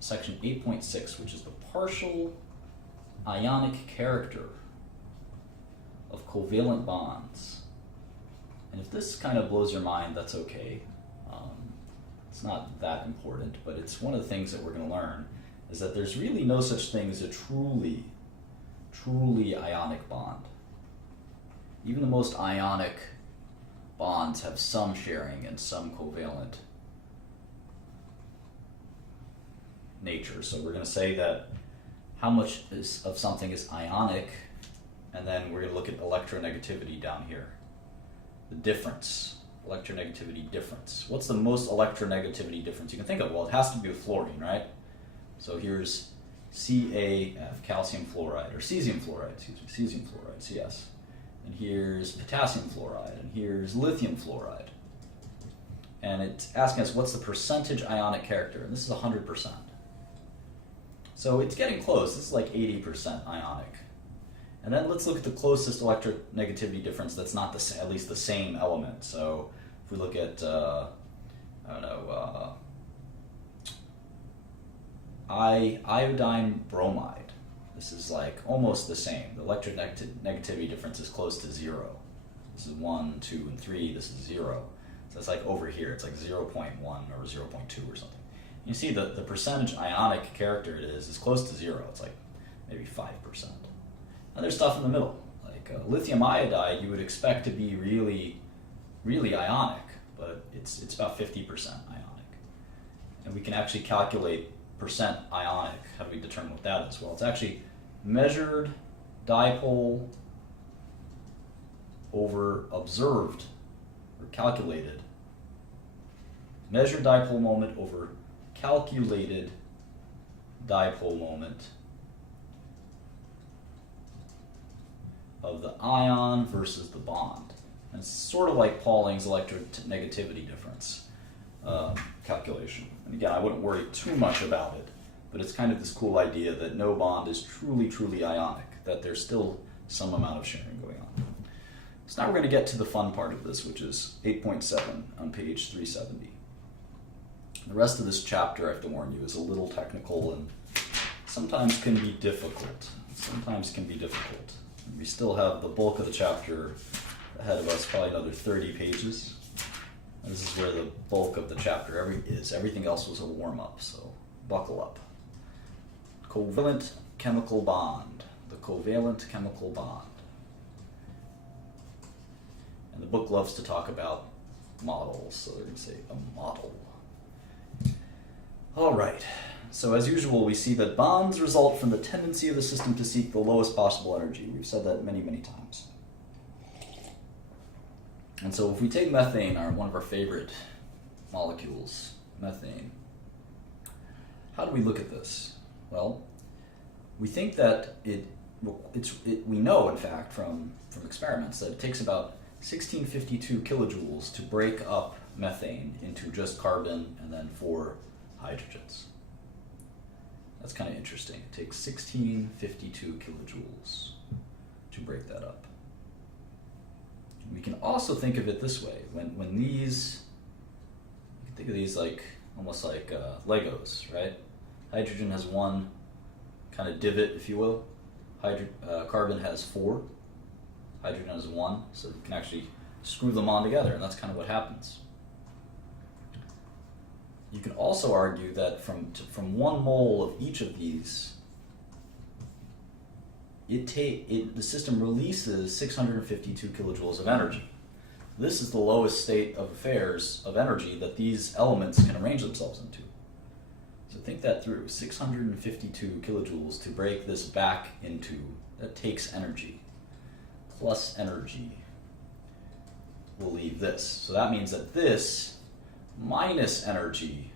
section 8.6, which is the partial ionic character of covalent bonds. And if this kind of blows your mind, that's okay. It's not that important, but it's one of the things that we're going to learn is that there's really no such thing as a truly ionic bond. Even the most ionic bonds have some sharing and some covalent nature. So we're going to say that how much of something is ionic, and then we're going to look at electronegativity down here. The difference, electronegativity difference. What's the most electronegativity difference you can think of? Well, it has to be with fluorine, right? So here's CaF, calcium fluoride, or cesium fluoride, Cs. And here's potassium fluoride, and here's lithium fluoride. And it's asking us what's the percentage ionic character, and this is 100%. So it's getting close. This is like 80% ionic. And then let's look at the closest electronegativity difference that's not at least the same element. So if we look at, iodine bromide, this is like almost the same. The electronegativity difference is close to 0. This is 1, 2, and 3. This is 0. So it's like over here. It's like 0.1 or 0.2 or something. You see the percentage ionic character it is close to 0. It's like maybe 5%. And there's stuff in the middle. Like lithium iodide you would expect to be really, really ionic, but it's about 50% ionic. And we can actually calculate percent ionic. How do we determine what that is? Well, it's actually measured dipole over observed or calculated. Measured dipole moment over calculated dipole moment of the ion versus the bond. And it's sort of like Pauling's electronegativity difference. calculation. And again, I wouldn't worry too much about it, but it's kind of this cool idea that no bond is truly, truly ionic, that there's still some amount of sharing going on. So now we're going to get to the fun part of this, which is 8.7 on page 370. The rest of this chapter, I have to warn you, is a little technical and sometimes can be difficult. We still have the bulk of the chapter ahead of us, probably another 30 pages. This is where the bulk of the chapter is. Everything else was a warm-up, so buckle up. Covalent chemical bond. The covalent chemical bond. And the book loves to talk about models, so they're going to say a model. All right. So as usual, we see that bonds result from the tendency of the system to seek the lowest possible energy. We've said that many, many times. And so if we take methane, one of our favorite molecules, methane, how do we look at this? Well, we think that we know, in fact, from experiments, that it takes about 1652 kilojoules to break up methane into just carbon and then 4 hydrogens. That's kind of interesting. It takes 1652 kilojoules to break that up. We can also think of it this way. When these, you can think of these like almost like Legos, right? Hydrogen has one kind of divot, if you will. Carbon has 4. Hydrogen has 1, so you can actually screw them on together, and that's kind of what happens. You can also argue that from 1 mole of each of these, the system releases 652 kilojoules of energy. This is the lowest state of affairs of energy that these elements can arrange themselves into. So think that through. 652 kilojoules to break this back into, that takes energy. Plus energy will leave this. So that means that this minus energy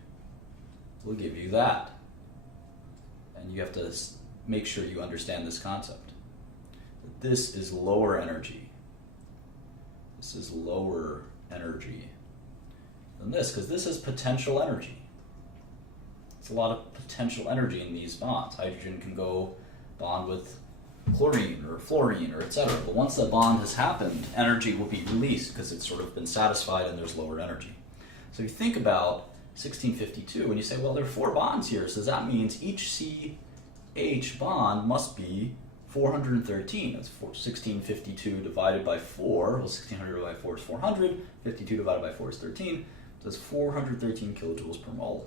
will give you that. And you have to make sure you understand this concept. This is lower energy. This is lower energy than this, because this is potential energy. It's a lot of potential energy in these bonds. Hydrogen can go bond with chlorine or fluorine or etc. But once that bond has happened, energy will be released because it's sort of been satisfied and there's lower energy. So you think about 1652 and you say, well, there are 4 bonds here, so that means each CH bond must be 413. That's 1652 divided by 4. Well, 1600 divided by 4 is 400. 52 divided by 4 is 13. So that's 413 kilojoules per mole.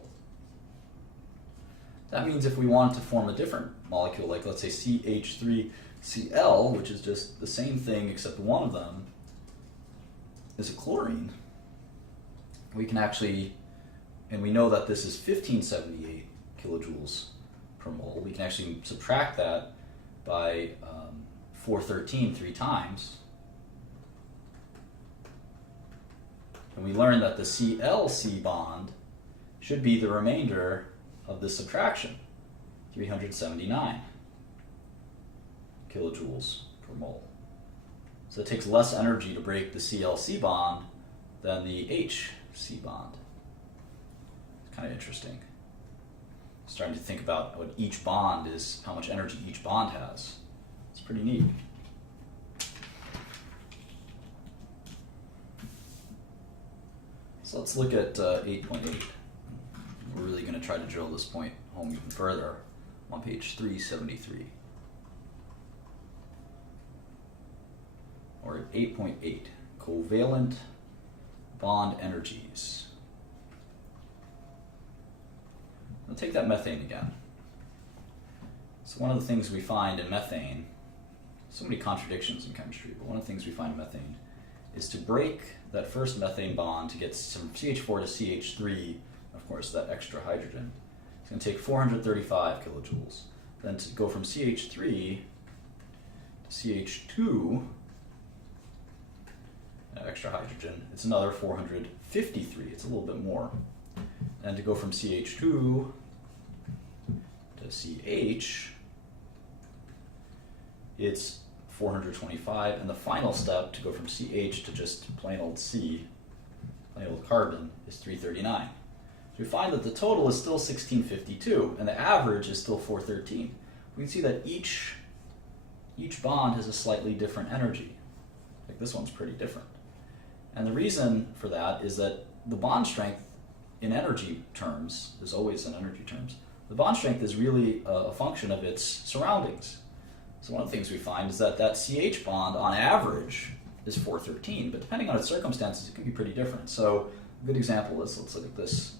That means if we wanted to form a different molecule, like let's say CH3Cl, which is just the same thing except one of them is a chlorine, we can actually, and we know that this is 1578 kilojoules per mole, we can actually subtract that by 413 3 times. And we learn that the ClC bond should be the remainder of this subtraction, 379 kilojoules per mole. So it takes less energy to break the ClC bond than the HC bond. It's kind of interesting. Starting to think about what each bond is, how much energy each bond has. It's pretty neat. So let's look at 8.8. We're really going to try to drill this point home even further on page 373. Or at 8.8, covalent bond energies. We'll take that methane again. So one of the things we find in methane, so many contradictions in chemistry, but one of the things we find in methane is to break that first methane bond to get some CH4 to CH3, of course, that extra hydrogen. It's going to take 435 kilojoules. Then to go from CH3 to CH2, extra hydrogen, it's another 453. It's a little bit more. And to go from CH2 to CH, it's 425. And the final step to go from CH to just plain old C, plain old carbon, is 339. we find that the total is still 1652, and the average is still 413. We can see that each bond has a slightly different energy. Like this one's pretty different. And the reason for that is that the bond strength in energy terms, is always in energy terms, the bond strength is really a function of its surroundings. So one of the things we find is that CH bond on average is 413, but depending on its circumstances, it can be pretty different. So a good example is, let's look at this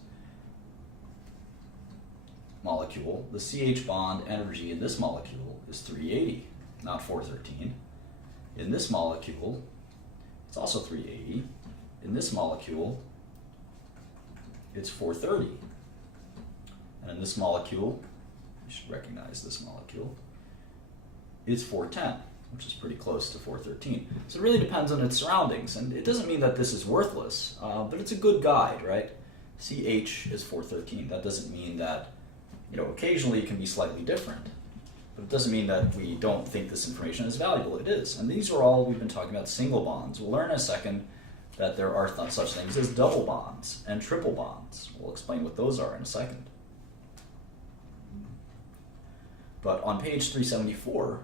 molecule. The CH bond energy in this molecule is 380, not 413. In this molecule, it's also 380. In this molecule, it's 430. And in this molecule, you should recognize this molecule, it's 410, which is pretty close to 413. So it really depends on its surroundings, and it doesn't mean that this is worthless, but it's a good guide, right? CH is 413. That doesn't mean that, occasionally it can be slightly different, but it doesn't mean that we don't think this information is valuable. It is, and these are all we've been talking about single bonds. We'll learn in a second that there are such things as double bonds and triple bonds. We'll explain what those are in a second. But on page 374,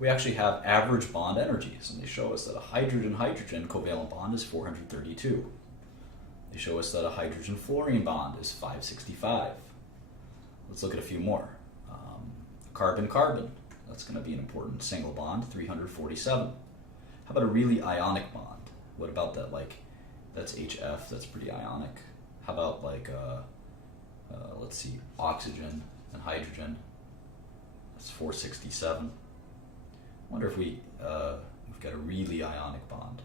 we actually have average bond energies, and they show us that a hydrogen-hydrogen covalent bond is 432. They show us that a hydrogen-fluorine bond is 565. Let's look at a few more. Carbon-carbon, that's going to be an important single bond, 347. How about a really ionic bond? What about that? That's HF, that's pretty ionic. How about let's see, oxygen and hydrogen? That's 467. I wonder if we've got a really ionic bond.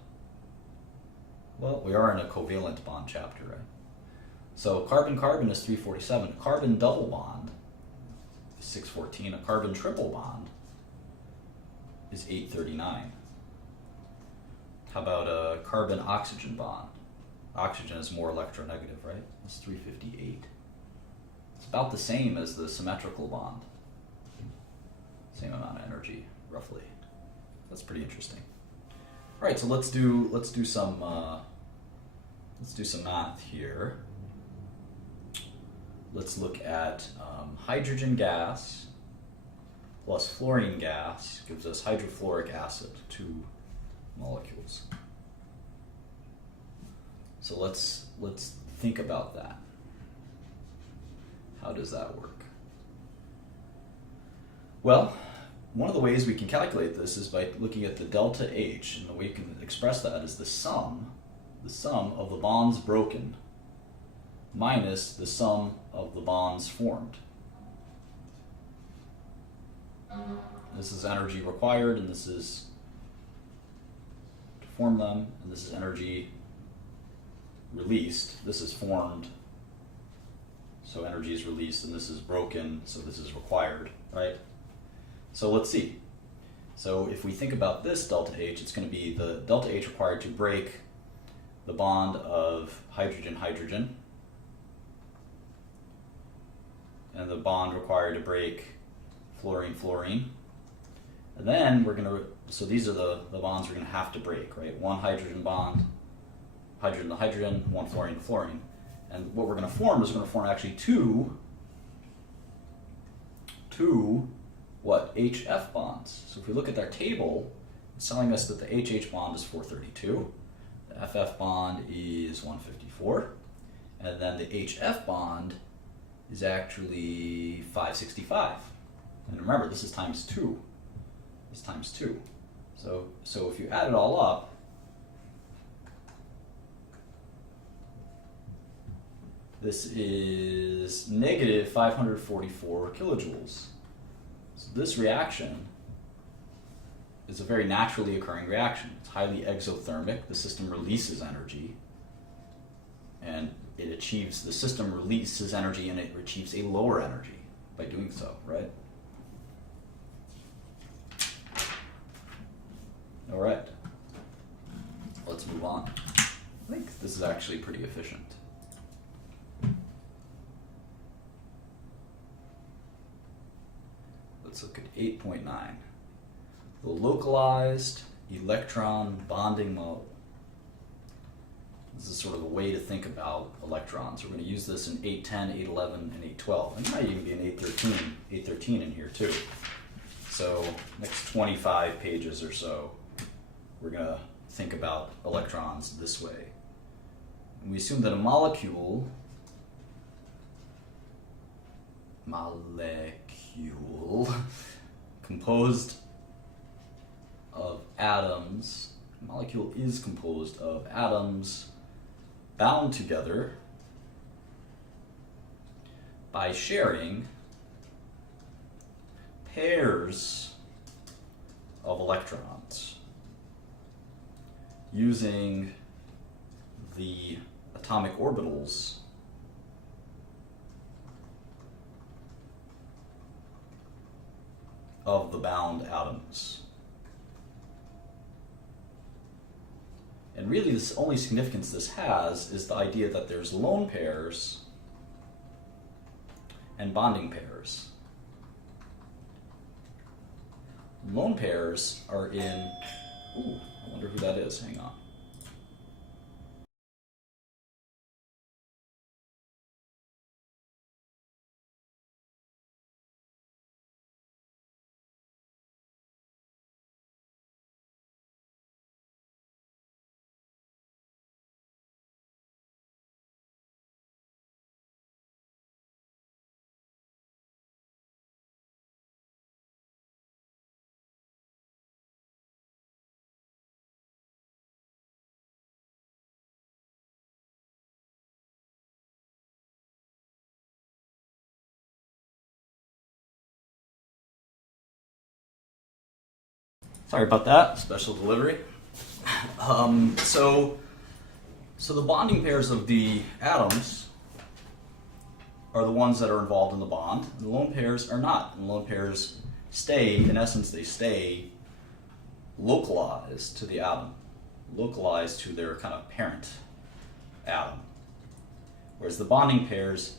Well, we are in a covalent bond chapter, right? So carbon-carbon is 347. Carbon double bond is 614. A carbon triple bond is 839. How about a carbon-oxygen bond? Oxygen is more electronegative, right? It's 358. It's about the same as the symmetrical bond. Same amount of energy, roughly. That's pretty interesting. All right, so let's do some math here. Let's look at hydrogen gas plus fluorine gas gives us hydrofluoric acid, 2 molecules. So let's think about that. How does that work? Well, one of the ways we can calculate this is by looking at the delta H, and the way we can express that is the sum of the bonds broken minus the sum of the bonds formed. This is energy required, and this is to form them, and this is energy released. This is formed, so energy is released, and this is broken, so this is required, right? So let's see. So if we think about this delta H, it's going to be the delta H required to break the bond of hydrogen-hydrogen, and the bond required to break fluorine-fluorine. And then so these are the bonds we're going to have to break, right? One hydrogen bond, hydrogen to hydrogen, one fluorine to fluorine. And what we're going to form is we're going to form actually two HF bonds. So if we look at our table, it's telling us that the HH bond is 432, the FF bond is 154, and then the HF bond is actually 565. And remember, this is times 2. It's times 2. So if you add it all up, this is negative 544 kilojoules. So this reaction is a very naturally occurring reaction. It's highly exothermic. The system releases energy, and the system releases energy, and it achieves a lower energy by doing so, right? All right, let's move on. I think this is actually pretty efficient. Let's look at 8.9. The localized electron bonding model. This is sort of a way to think about electrons. We're going to use this in 810, 811, and 812. And it might even be an 813 in here too. So next 25 pages or so, we're going to think about electrons this way. And we assume that a molecule composed of atoms, a molecule is composed of atoms bound together by sharing pairs of electrons using the atomic orbitals of the bound atoms. And really, the only significance this has is the idea that there's lone pairs and bonding pairs. Lone pairs are in, ooh, I wonder who that is, hang on. Sorry about that, special delivery. So the bonding pairs of the atoms are the ones that are involved in the bond, and the lone pairs are not. And the lone pairs stay, in essence, they stay localized to the atom, localized to their kind of parent atom. Whereas the bonding pairs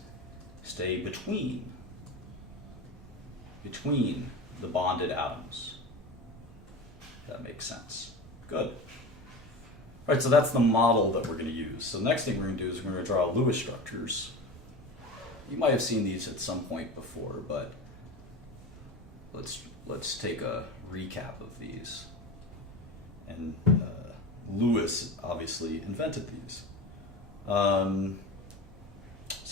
stay between the bonded atoms. That makes sense. Good. All right, so that's the model that we're going to use. So the next thing we're going to do is we're going to draw Lewis structures. You might have seen these at some point before, but let's take a recap of these. And Lewis obviously invented these. So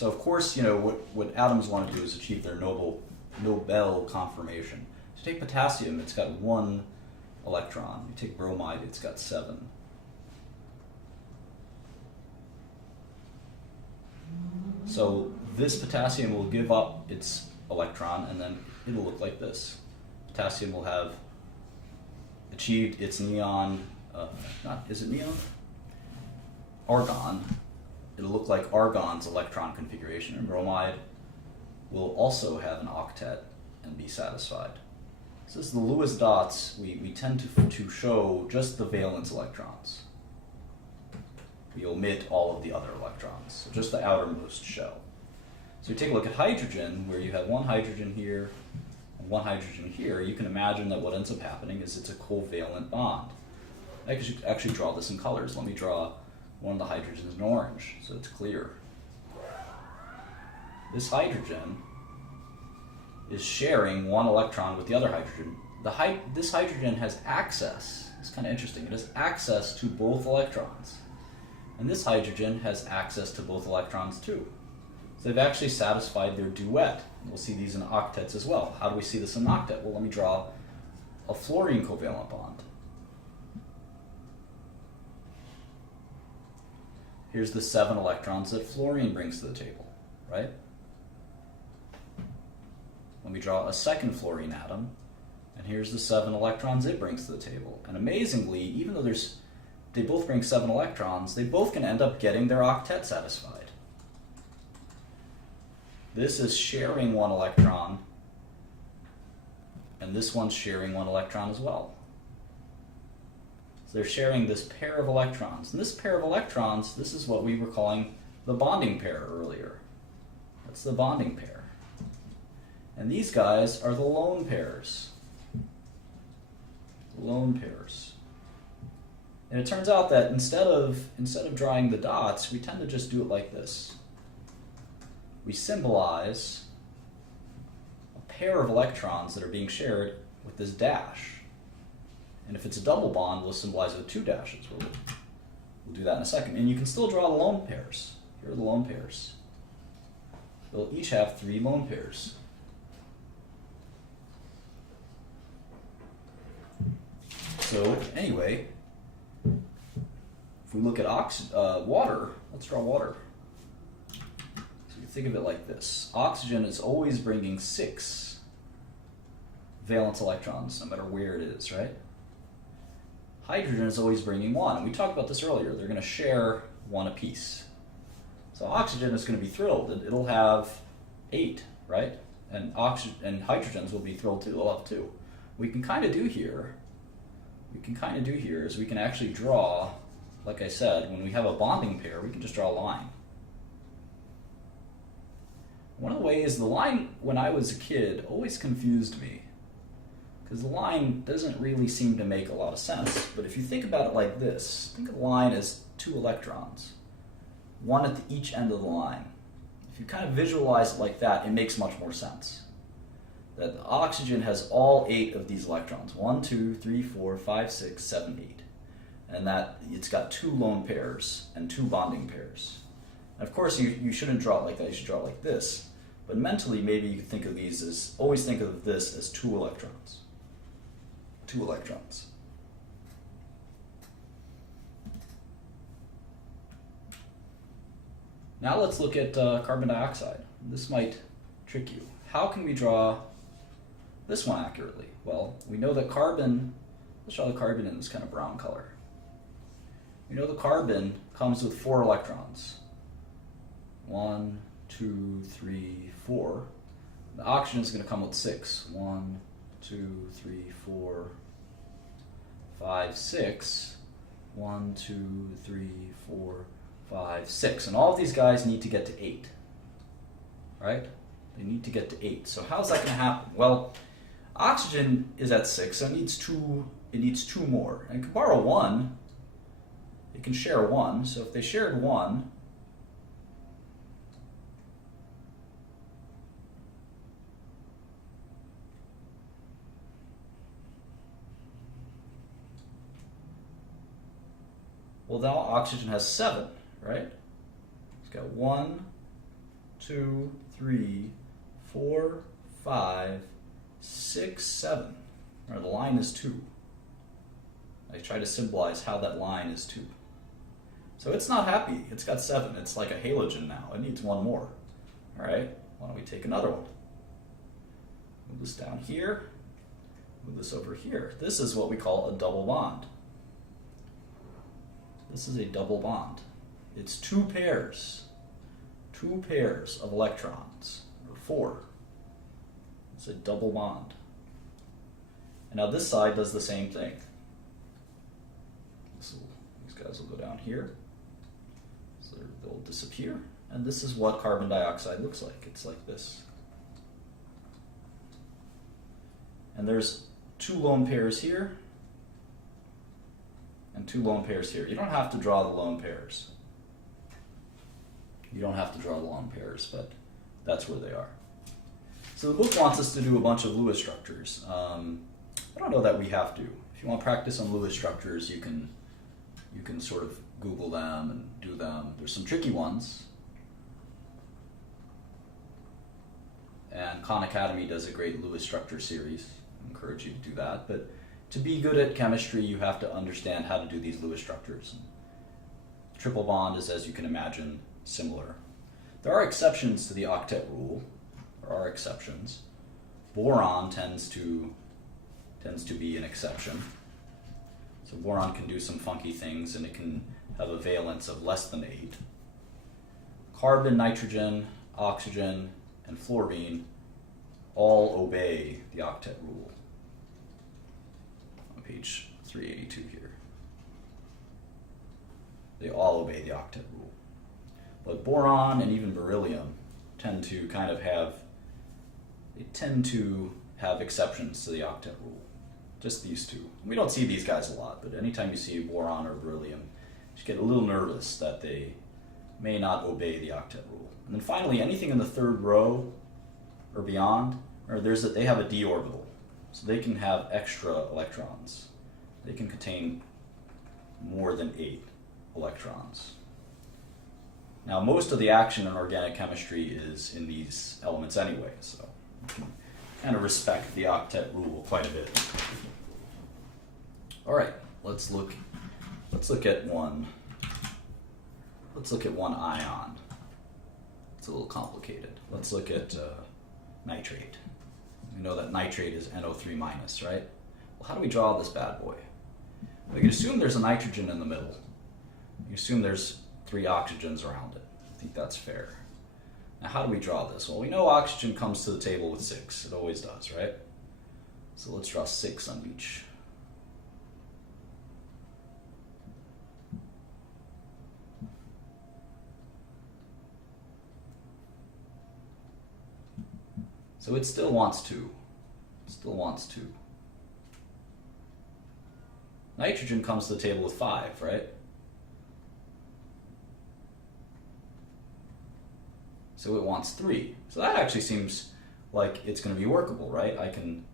of course, you know what atoms want to do is achieve their Nobel conformation. So take potassium; it's got 1 electron. You take bromide, it's got 7. So this potassium will give up its electron, and then it'll look like this. Potassium will have achieved its neon, is it neon? Argon. It'll look like argon's electron configuration, and bromide will also have an octet and be satisfied. So this is the Lewis dots. We tend to show just the valence electrons. We omit all of the other electrons, so just the outermost shell. So you take a look at hydrogen, where you have 1 hydrogen here and 1 hydrogen here. You can imagine that what ends up happening is it's a covalent bond. I could actually draw this in colors. Let me draw one of the hydrogens in orange, so it's clear. This hydrogen is sharing 1 electron with the other hydrogen. This hydrogen has access, it's kind of interesting, it has access to both electrons. And this hydrogen has access to both electrons too. So they've actually satisfied their duet. We'll see these in octets as well. How do we see this in an octet? Well, let me draw a fluorine covalent bond. Here's the 7 electrons that fluorine brings to the table, right? Let me draw a second fluorine atom, and here's the 7 electrons it brings to the table. And amazingly, even though they both bring 7 electrons, they both can end up getting their octet satisfied. This is sharing 1 electron, and this one's sharing 1 electron as well. So they're sharing this pair of electrons. And this pair of electrons, this is what we were calling the bonding pair earlier. That's the bonding pair. And these guys are the lone pairs. Lone pairs. And it turns out that instead of drawing the dots, we tend to just do it like this. We symbolize a pair of electrons that are being shared with this dash. And if it's a double bond, we'll symbolize it with two dashes. We'll do that in a second. And you can still draw the lone pairs. Here are the lone pairs. They'll each have 3 lone pairs. So anyway, if we look at water, let's draw water. So you think of it like this. Oxygen is always bringing 6 valence electrons, no matter where it is, right? Hydrogen is always bringing 1. And we talked about this earlier. They're going to share 1 apiece. So oxygen is going to be thrilled. It'll have 8, right? And hydrogens will be thrilled too. They'll have 2. What we can kind of do here is we can actually draw, like I said, when we have a bonding pair, we can just draw a line. One of the ways the line, when I was a kid, always confused me, because the line doesn't really seem to make a lot of sense. But if you think about it like this, think of the line as 2 electrons, 1 at each end of the line. If you kind of visualize it like that, it makes much more sense. That the oxygen has all 8 of these electrons, 1, 2, 3, 4, 5, 6, 7, 8. And that it's got 2 lone pairs and 2 bonding pairs. And of course, you shouldn't draw it like that, you should draw it like this. But mentally, maybe you could think of these as, always think of this as 2 electrons. 2 electrons. Now let's look at carbon dioxide. This might trick you. How can we draw this one accurately? Well, we know that carbon, let's draw the carbon in this kind of brown color. We know the carbon comes with 4 electrons. 1, 2, 3, 4. The oxygen is going to come with 6. 1, 2, 3, 4, 5, 6. 1, 2, 3, 4, 5, 6. And all of these guys need to get to 8. Right? They need to get to 8. So how's that going to happen? Well, oxygen is at 6, so it needs 2 more. And it can borrow 1. It can share 1. So if they shared 1, well, now oxygen has 7, right? It's got 1, 2, 3, 4, 5, 6, 7. Or the line is 2. I try to symbolize how that line is 2. So it's not happy. It's got 7. It's like a halogen now. It needs 1 more. All right? Why don't we take another one? Move this down here. Move this over here. This is what we call a double bond. This is a double bond. It's 2 pairs. 2 pairs of electrons, or 4. It's a double bond. And now this side does the same thing. These guys will go down here. So they'll disappear. And this is what carbon dioxide looks like. It's like this. And there's 2 lone pairs here and 2 lone pairs here. You don't have to draw the lone pairs. You don't have to draw the lone pairs, but that's where they are. So the book wants us to do a bunch of Lewis structures. I don't know that we have to. If you want to practice on Lewis structures, you can sort of Google them and do them. There's some tricky ones. And Khan Academy does a great Lewis structure series. I encourage you to do that. But to be good at chemistry, you have to understand how to do these Lewis structures. Triple bond is, as you can imagine, similar. There are exceptions to the octet rule. There are exceptions. Boron tends to be an exception. So boron can do some funky things, and it can have a valence of less than 8. Carbon, nitrogen, oxygen, and fluorine all obey the octet rule. On page 382 here. They all obey the octet rule. But boron and even beryllium tend to have exceptions to the octet rule. just these two. We don't see these guys a lot, but anytime you see boron or beryllium, you just get a little nervous that they may not obey the octet rule. And then finally, anything in the third row or beyond, or they have a d orbital, so they can have extra electrons. They can contain more than 8 electrons. Now, most of the action in organic chemistry is in these elements anyway, so you can kind of respect the octet rule quite a bit. All right, let's look at one ion. It's a little complicated. Let's look at nitrate. We know that nitrate is NO3 minus, right? Well, how do we draw this bad boy? We can assume there's a nitrogen in the middle. You assume there's 3 oxygens around it. I think that's fair. Now, how do we draw this? Well, we know oxygen comes to the table with 6. It always does, right? So let's draw 6 on each. So it still wants 2. It still wants 2. Nitrogen comes to the table with 5, right? So it wants 3. So that actually seems like it's going to be workable, right? I can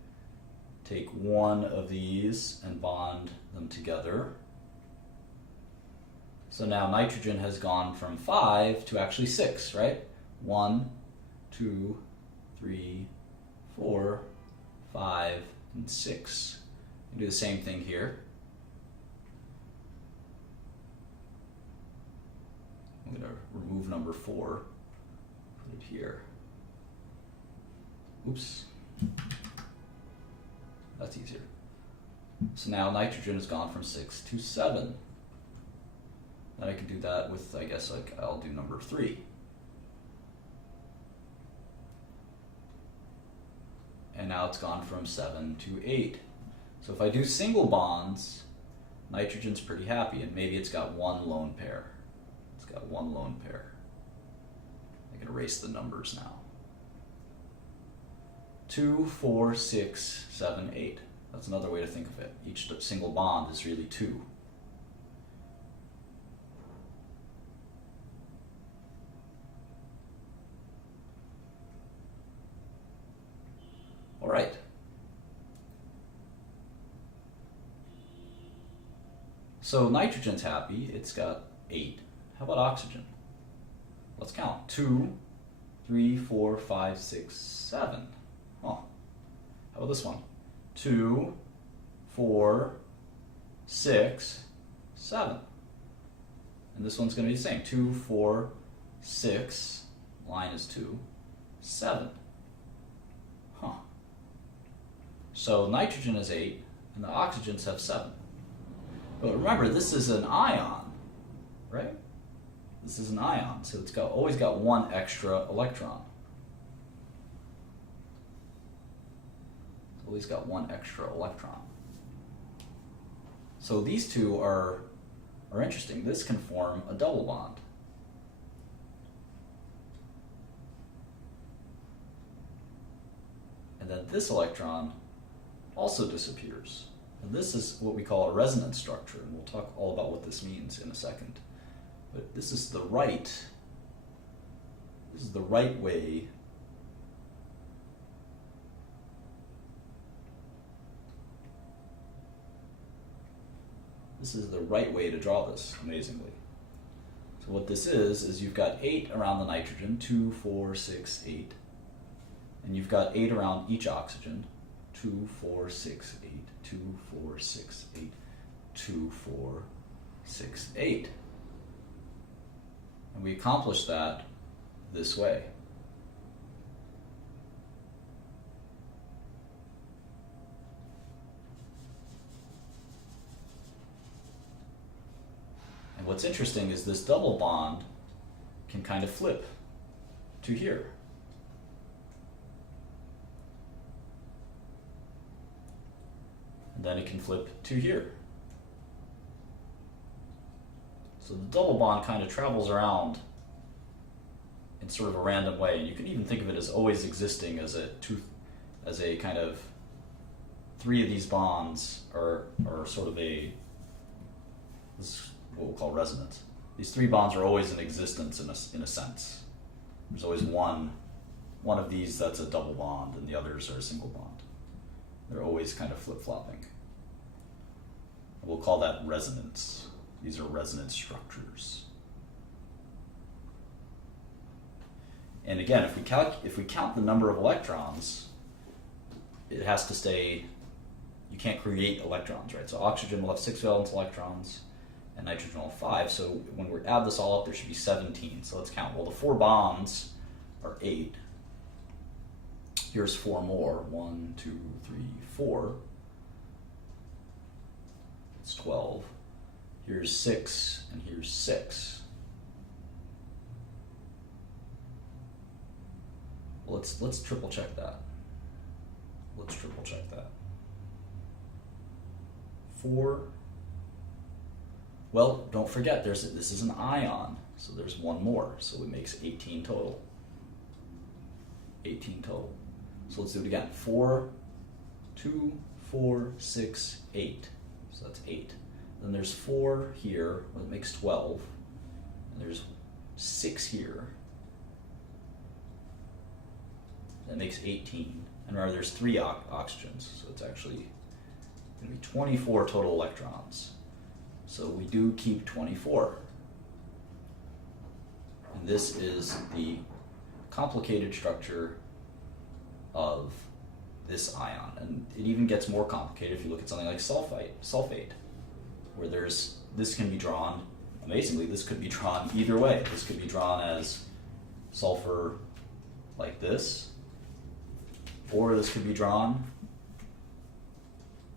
take one of these and bond them together. So now nitrogen has gone from 5 to actually 6, right? 1, 2, 3, 4, 5, and 6. We do the same thing here. I'm going to remove number 4, put it here. Oops. That's easier. So now nitrogen has gone from 6 to 7. Then I can do that with, I guess, I'll do number 3. And now it's gone from 7 to 8. So if I do single bonds, nitrogen's pretty happy, and maybe it's got 1 lone pair. It's got 1 lone pair. I can erase the numbers now. 2, 4, 6, 7, 8. That's another way to think of it. Each single bond is really 2. All right. So nitrogen's happy. It's got 8. How about oxygen? Let's count. 2, 3, 4, 5, 6, 7. Huh. How about this one? 2, 4, 6, 7. And this one's going to be the same. 2, 4, 6, line is 2, 7. Huh. So nitrogen is 8, and the oxygens have 7. But remember, this is an ion, right? This is an ion, so it's always got 1 extra electron. Always got 1 extra electron. So these two are interesting. This can form a double bond. And then this electron also disappears. And this is what we call a resonance structure, and we'll talk all about what this means in a second. But this is the right way to draw this, amazingly. So what this is you've got 8 around the nitrogen, 2, 4, 6, 8. And you've got 8 around each oxygen, 2, 4, 6, 8, 2, 4, 6, 8, 2, 4, 6, 8. And we accomplish that this way. And what's interesting is this double bond can kind of flip to here. And then it can flip to here. So the double bond kind of travels around in sort of a random way. And you can even think of it as always existing as a kind of three of these bonds are sort of this is what we'll call resonance. These three bonds are always in existence in a sense. There's always one of these that's a double bond and the others are a single bond. They're always kind of flip-flopping. We'll call that resonance. These are resonance structures. And again, if we count the number of electrons, it has to stay, you can't create electrons, right? So oxygen will have 6 valence electrons and nitrogen will have 5. So when we add this all up, there should be 17. So let's count. Well, the 4 bonds are 8. Here's 4 more. 1, 2, 3, 4. It's 12. Here's 6, and here's 6. Well, let's triple check that. Let's triple check that. 4. Well, don't forget, this is an ion, so there's one more, so it makes 18 total. 18 total. So let's do it again. 4, 2, 4, 6, 8. So that's 8. Then there's 4 here, well, it makes 12. And there's 6 here. That makes 18. And remember, there's 3 oxygens, so it's actually going to be 24 total electrons. So we do keep 24. And this is the complicated structure of this ion. And it even gets more complicated if you look at something like sulfate, where this can be drawn, amazingly, this could be drawn either way. This could be drawn as sulfur like this, or this could be drawn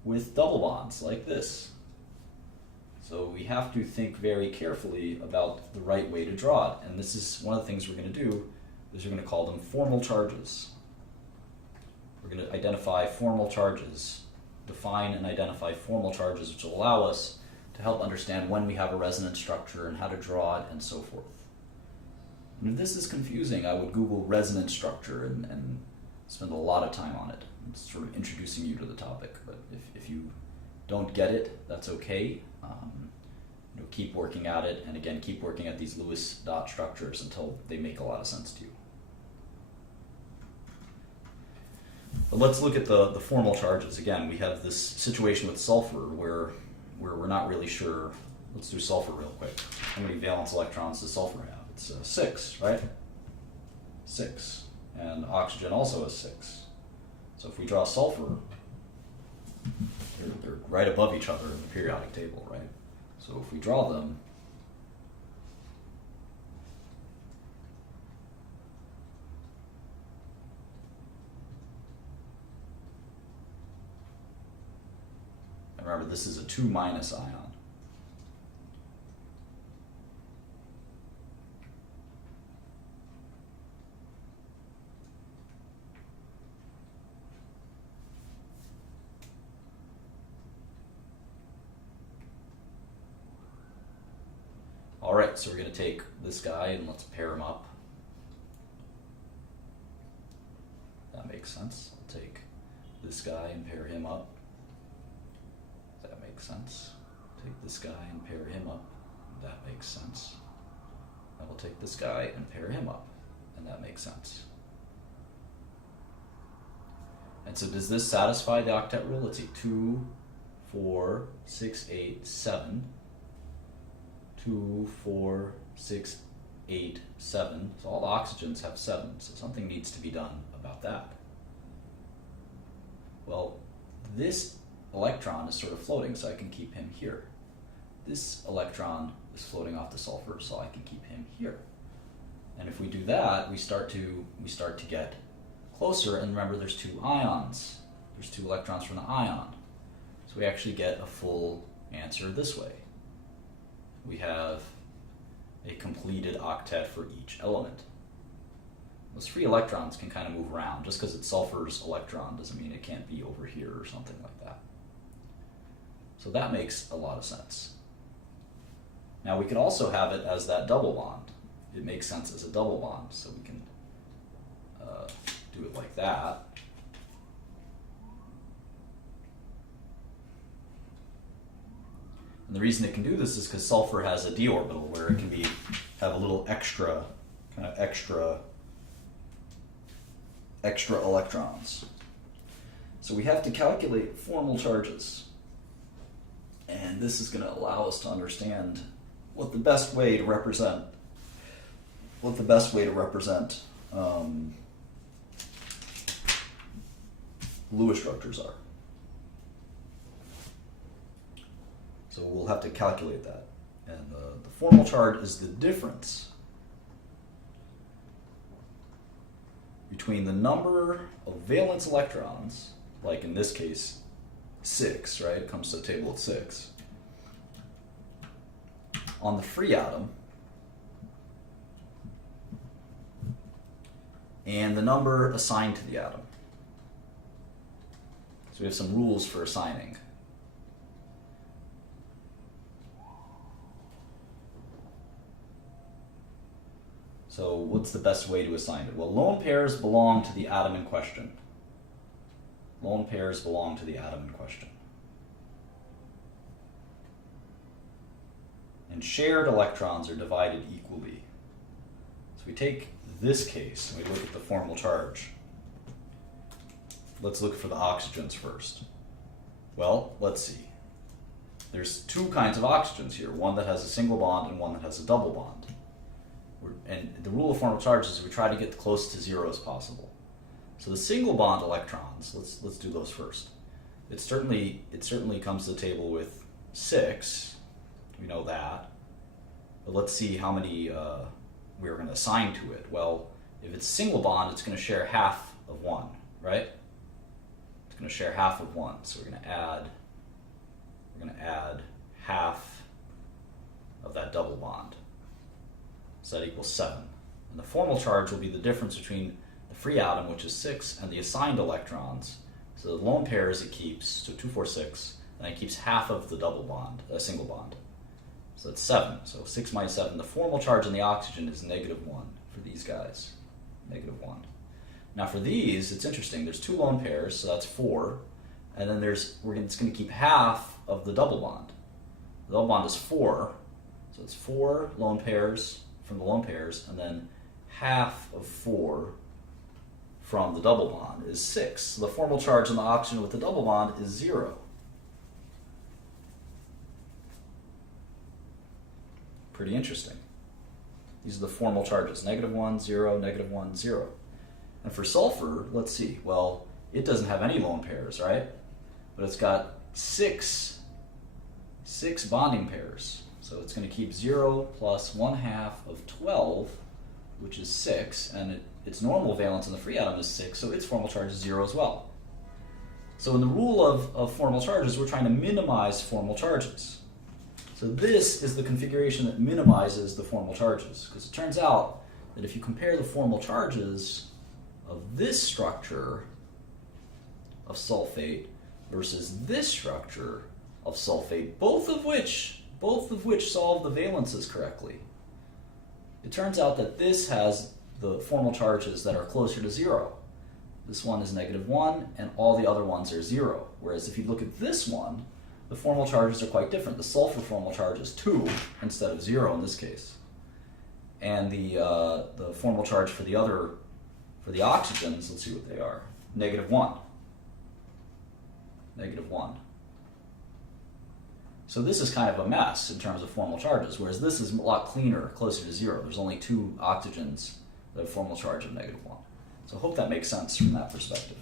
with double bonds like this. So we have to think very carefully about the right way to draw it. And this is one of the things we're going to do, is we're going to call them formal charges. We're going to identify formal charges, define and identify formal charges, which will allow us to help understand when we have a resonance structure and how to draw it and so forth. And if this is confusing, I would Google resonance structure and spend a lot of time on it. I'm sort of introducing you to the topic, but if you don't get it, that's okay. Keep working at it, and again, keep working at these Lewis dot structures until they make a lot of sense to you. But let's look at the formal charges. Again, we have this situation with sulfur where we're not really sure. Let's do sulfur real quick. How many valence electrons does sulfur have? It's 6, right? 6. And oxygen also has 6. So if we draw sulfur, they're right above each other in the periodic table, right? So if we draw them, and remember this is a 2- ion. All right, so we're going to take this guy and let's pair him up. That makes sense. I'll take this guy and pair him up. That makes sense. Take this guy and pair him up. That makes sense. I will take this guy and pair him up, and that makes sense. And so does this satisfy the octet rule? Let's see, 2, 4, 6, 8, 7. 2, 4, 6, 8, 7. So all the oxygens have 7, so something needs to be done about that. Well, this electron is sort of floating, so I can keep him here. This electron is floating off the sulfur, so I can keep him here. And if we do that, we start to get closer, and remember there's 2 ions. There's 2 electrons from the ion. So we actually get a full answer this way. We have a completed octet for each element. Those free electrons can kind of move around. Just because it's sulfur's electron doesn't mean it can't be over here or something like that. So that makes a lot of sense. Now we could also have it as that double bond. It makes sense as a double bond, so we can do it like that. And the reason it can do this is because sulfur has a d orbital where it can have a little extra electrons. So we have to calculate formal charges. And this is going to allow us to understand what the best way to represent Lewis structures are. So we'll have to calculate that. And the formal charge is the difference between the number of valence electrons, like in this case, 6, right? It comes to the table at 6, on the free atom, and the number assigned to the atom. So we have some rules for assigning. So what's the best way to assign it? Well, lone pairs belong to the atom in question. Lone pairs belong to the atom in question. And shared electrons are divided equally. So we take this case and we look at the formal charge. Let's look for the oxygens first. Well, let's see. There's two kinds of oxygens here, one that has a single bond and one that has a double bond. And the rule of formal charges is we try to get close to 0 as possible. So the single bond electrons, let's do those first. It certainly comes to the table with 6. We know that. But let's see how many we're going to assign to it. Well, if it's a single bond, it's going to share half of 1, right? It's going to share half of 1. So we're going to add half of that double bond. So that equals 7. And the formal charge will be the difference between the free atom, which is 6, and the assigned electrons. So the lone pairs it keeps, so 2, 4, 6, and it keeps half of the double bond, a single bond. So that's 7. So 6 minus 7. The formal charge in the oxygen is -1 for these guys. -1. Now for these, it's interesting. There's 2 lone pairs, so that's 4. And then it's going to keep half of the double bond. The double bond is 4. So it's 4 lone pairs from the lone pairs, and then half of 4 from the double bond is 6. So the formal charge on the oxygen with the double bond is 0. Pretty interesting. These are the formal charges, -1, 0, -1, 0. And for sulfur, let's see, well, it doesn't have any lone pairs, right? But it's got 6 bonding pairs. So it's going to keep 0 plus 1/2 of 12, which is 6, and its normal valence in the free atom is 6, so its formal charge is 0 as well. So in the rule of formal charges, we're trying to minimize formal charges. So this is the configuration that minimizes the formal charges, because it turns out that if you compare the formal charges of this structure of sulfate versus this structure of sulfate, both of which solve the valences correctly, it turns out that this has the formal charges that are closer to 0. This one is -1, and all the other ones are 0. Whereas if you look at this one, the formal charges are quite different. The sulfur formal charge is 2 instead of 0 in this case. And the formal charge for the oxygens, let's see what they are, -1. -1. So this is kind of a mess in terms of formal charges, whereas this is a lot cleaner, closer to 0. There's only 2 oxygens that have formal charge of -1. So I hope that makes sense from that perspective.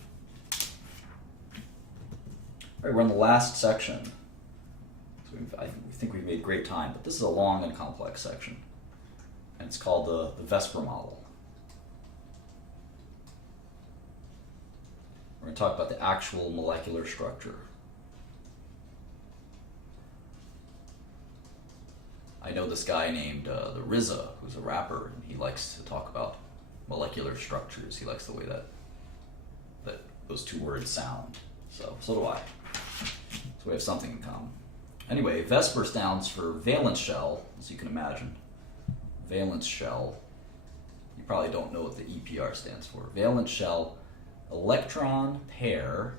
All right, we're in the last section. So I think we've made great time, but this is a long and complex section. And it's called the Vesper model. We're going to talk about the actual molecular structure. I know this guy named the RZA, who's a rapper, and he likes to talk about molecular structures. He likes the way that those two words sound. So do I. So we have something in common. Anyway, Vesper stands for valence shell, as you can imagine. Valence shell. You probably don't know what the EPR stands for. Valence shell, electron pair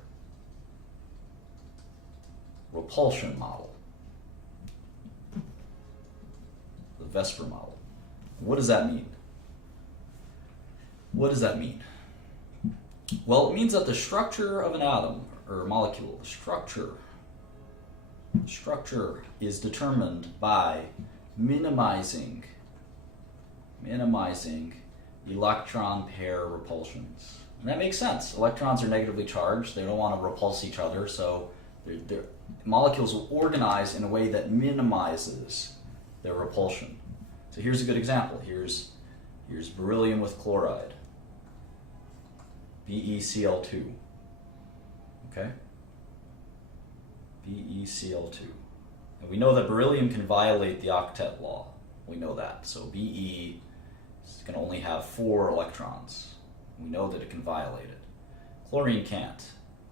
repulsion model. Vesper model. What does that mean? What does that mean? Well, it means that the structure of an atom or molecule, structure is determined by minimizing electron pair repulsions. And that makes sense. Electrons are negatively charged. They don't want to repulse each other, so molecules will organize in a way that minimizes their repulsion. So here's a good example. Here's beryllium with chloride, BeCl2. Okay? BeCl2. And we know that beryllium can violate the octet law. We know that. So Be can only have 4 electrons. We know that it can violate it. Chlorine can't,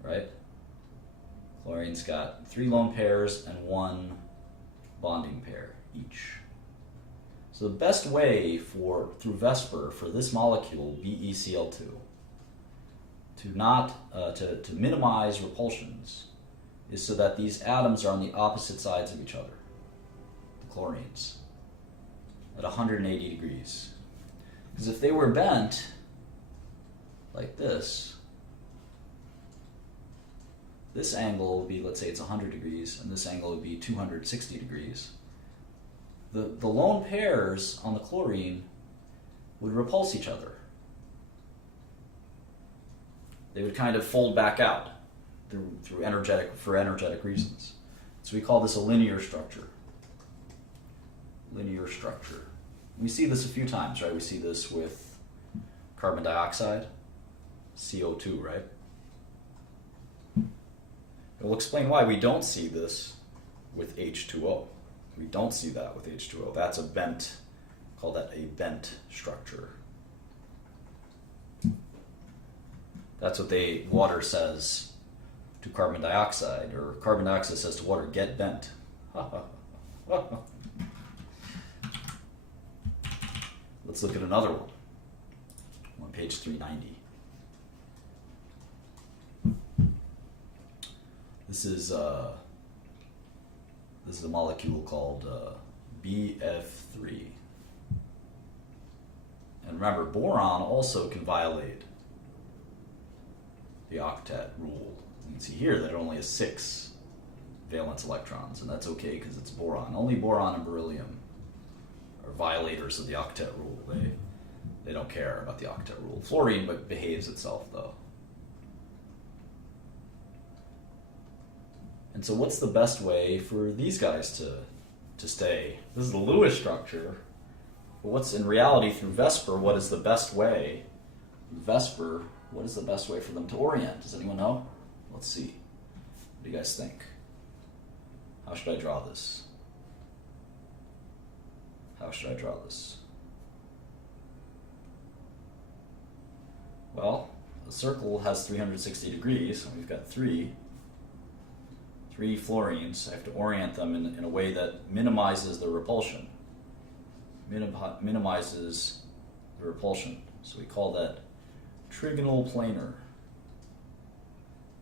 right? Chlorine's got 3 lone pairs and 1 bonding pair each. So the best way through Vesper for this molecule, BeCl2, to minimize repulsions is so that these atoms are on the opposite sides of each other, the chlorines, at 180 degrees. Because if they were bent like this angle would be, let's say it's 100 degrees, and this angle would be 260 degrees. The lone pairs on the chlorine would repulse each other. They would kind of fold back out for energetic reasons. So we call this a linear structure. Linear structure. We see this a few times, right? We see this with carbon dioxide, CO2, right? We'll explain why we don't see this with H2O. We don't see that with H2O. That's a bent, call that a bent structure. That's what water says to carbon dioxide, or carbon dioxide says to water, get bent. Let's look at another one on page 390. This is a molecule called BF3. And remember, boron also can violate the octet rule. You can see here that it only has 6 valence electrons, and that's okay because it's boron. Only boron and beryllium are violators of the octet rule. They don't care about the octet rule. Fluorine behaves itself, though. And so what's the best way for these guys to stay? This is the Lewis structure. But what's in reality through Vesper, what is the best way? Vesper, what is the best way for them to orient? Does anyone know? Let's see. What do you guys think? How should I draw this? How should I draw this? Well, the circle has 360 degrees, and we've got 3 fluorines. I have to orient them in a way that minimizes the repulsion. Minimizes the repulsion. So we call that trigonal planar.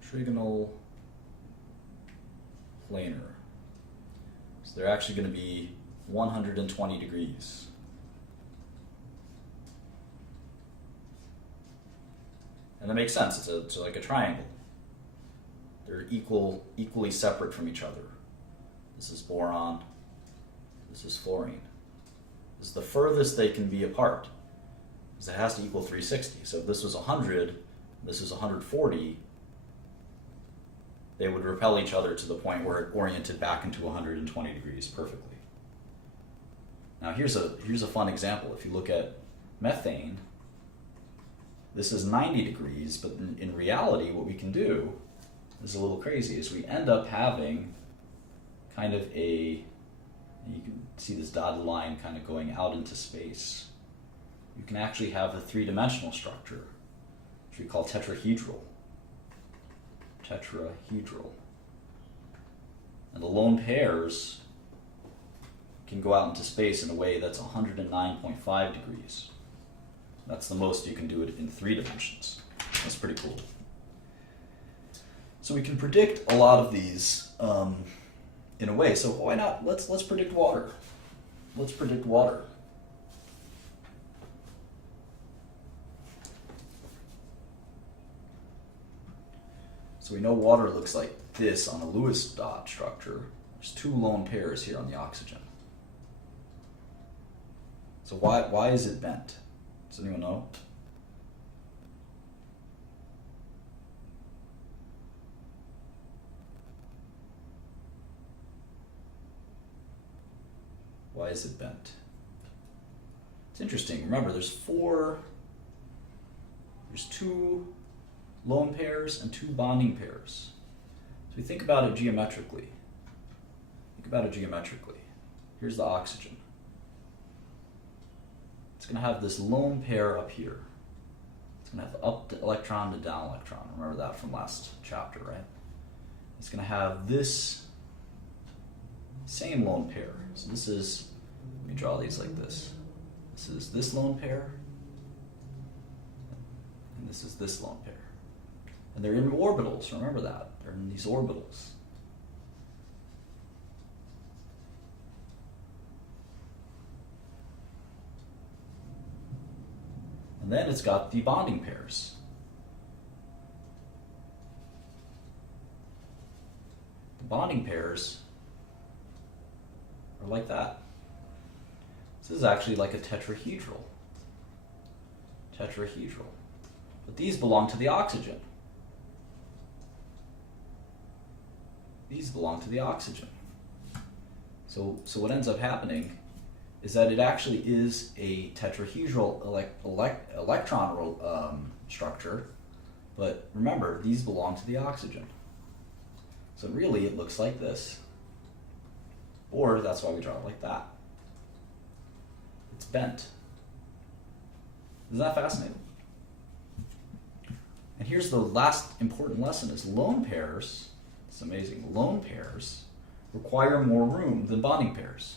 Trigonal planar. So they're actually going to be 120 degrees. And that makes sense. It's like a triangle. They're equally separate from each other. This is boron. This is fluorine. This is the furthest they can be apart, because it has to equal 360. So if this was 100, this is 140, they would repel each other to the point where it oriented back into 120 degrees perfectly. Now here's a fun example. If you look at methane, this is 90 degrees, but in reality what we can do, this is a little crazy, is we end up having kind of you can see this dotted line kind of going out into space. You can actually have a 3-dimensional structure, which we call tetrahedral. Tetrahedral. And the lone pairs can go out into space in a way that's 109.5 degrees. That's the most you can do it in 3 dimensions. That's pretty cool. So we can predict a lot of these in a way. So why not? Let's predict water. Let's predict water. So we know water looks like this on a Lewis dot structure. There's two lone pairs here on the oxygen. So why is it bent? Does anyone know? Why is it bent? It's interesting. Remember, there's two lone pairs and two bonding pairs. So we think about it geometrically. Here's the oxygen. It's going to have this lone pair up here. It's going to have up electron to down electron. Remember that from last chapter, right? It's going to have this same lone pair. So this is, let me draw these like this. This is this lone pair, and this is this lone pair. And they're in orbitals, remember that. They're in these orbitals. And then it's got the bonding pairs. The bonding pairs are like that. This is actually like a tetrahedral. But these belong to the oxygen. So what ends up happening is that it actually is a tetrahedral electron structure, but remember, these belong to the oxygen. So really it looks like this. Or that's why we draw it like that. It's bent. Isn't that fascinating? And here's the last important lesson is lone pairs, it's amazing, lone pairs require more room than bonding pairs.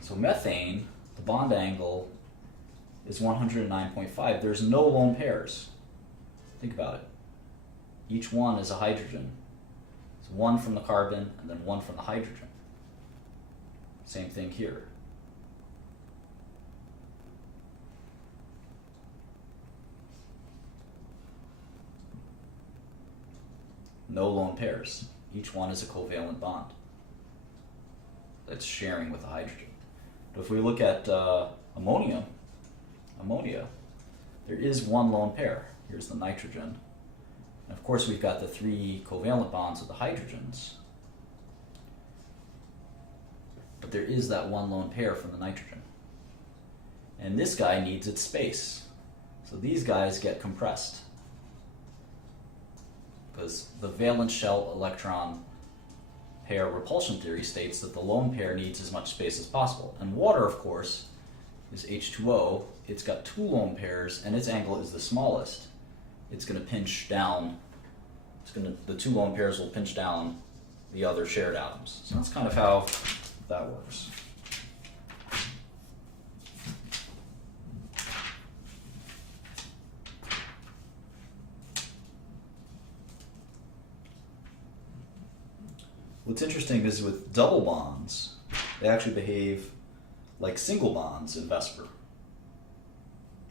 So methane, the bond angle is 109.5. There's no lone pairs. Think about it. Each one is a hydrogen. It's one from the carbon and then one from the hydrogen. Same thing here. No lone pairs. Each one is a covalent bond that's sharing with the hydrogen. But if we look at ammonia, there is one lone pair. Here's the nitrogen. And of course, we've got the three covalent bonds of the hydrogens. But there is that one lone pair from the nitrogen. And this guy needs its space. So these guys get compressed. Because the valence shell electron pair repulsion theory states that the lone pair needs as much space as possible. And water, of course, is H2O. It's got two lone pairs, and its angle is the smallest. It's going to pinch down. The two lone pairs will pinch down the other shared atoms. So that's kind of how that works. What's interesting is with double bonds, they actually behave like single bonds in Vesper.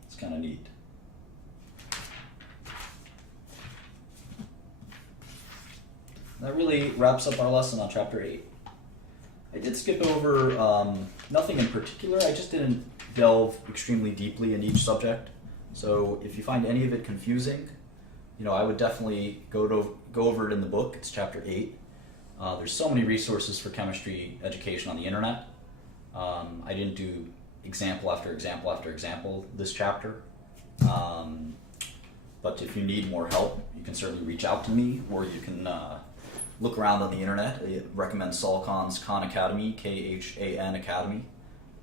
It's kind of neat. That really wraps up our lesson on Chapter 8. I did skip over nothing in particular. I just didn't delve extremely deeply in each subject. So if you find any of it confusing, I would definitely go over it in the book. It's Chapter 8. There's so many resources for chemistry education on the internet. I didn't do example after example after example this chapter. But if you need more help, you can certainly reach out to me, or you can look around on the internet. I recommend Saul Kahn's Khan Academy, Khan Academy.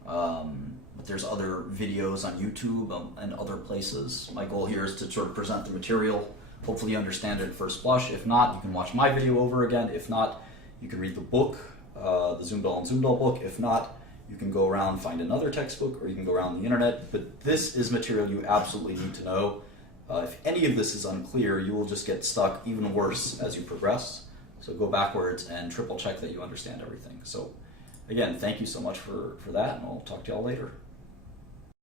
But there's other videos on YouTube and other places. My goal here is to sort of present the material. Hopefully you understand it at first blush. If not, you can watch my video over again. If not, you can read the book, the Zumdahl and Zumdahl book. If not, You can go around, find another textbook, or you can go around the internet, but this is material you absolutely need to know. If any of this is unclear, you will just get stuck even worse as you progress. So go backwards and triple check that you understand everything. So again, thank you so much for that, and I'll talk to y'all later.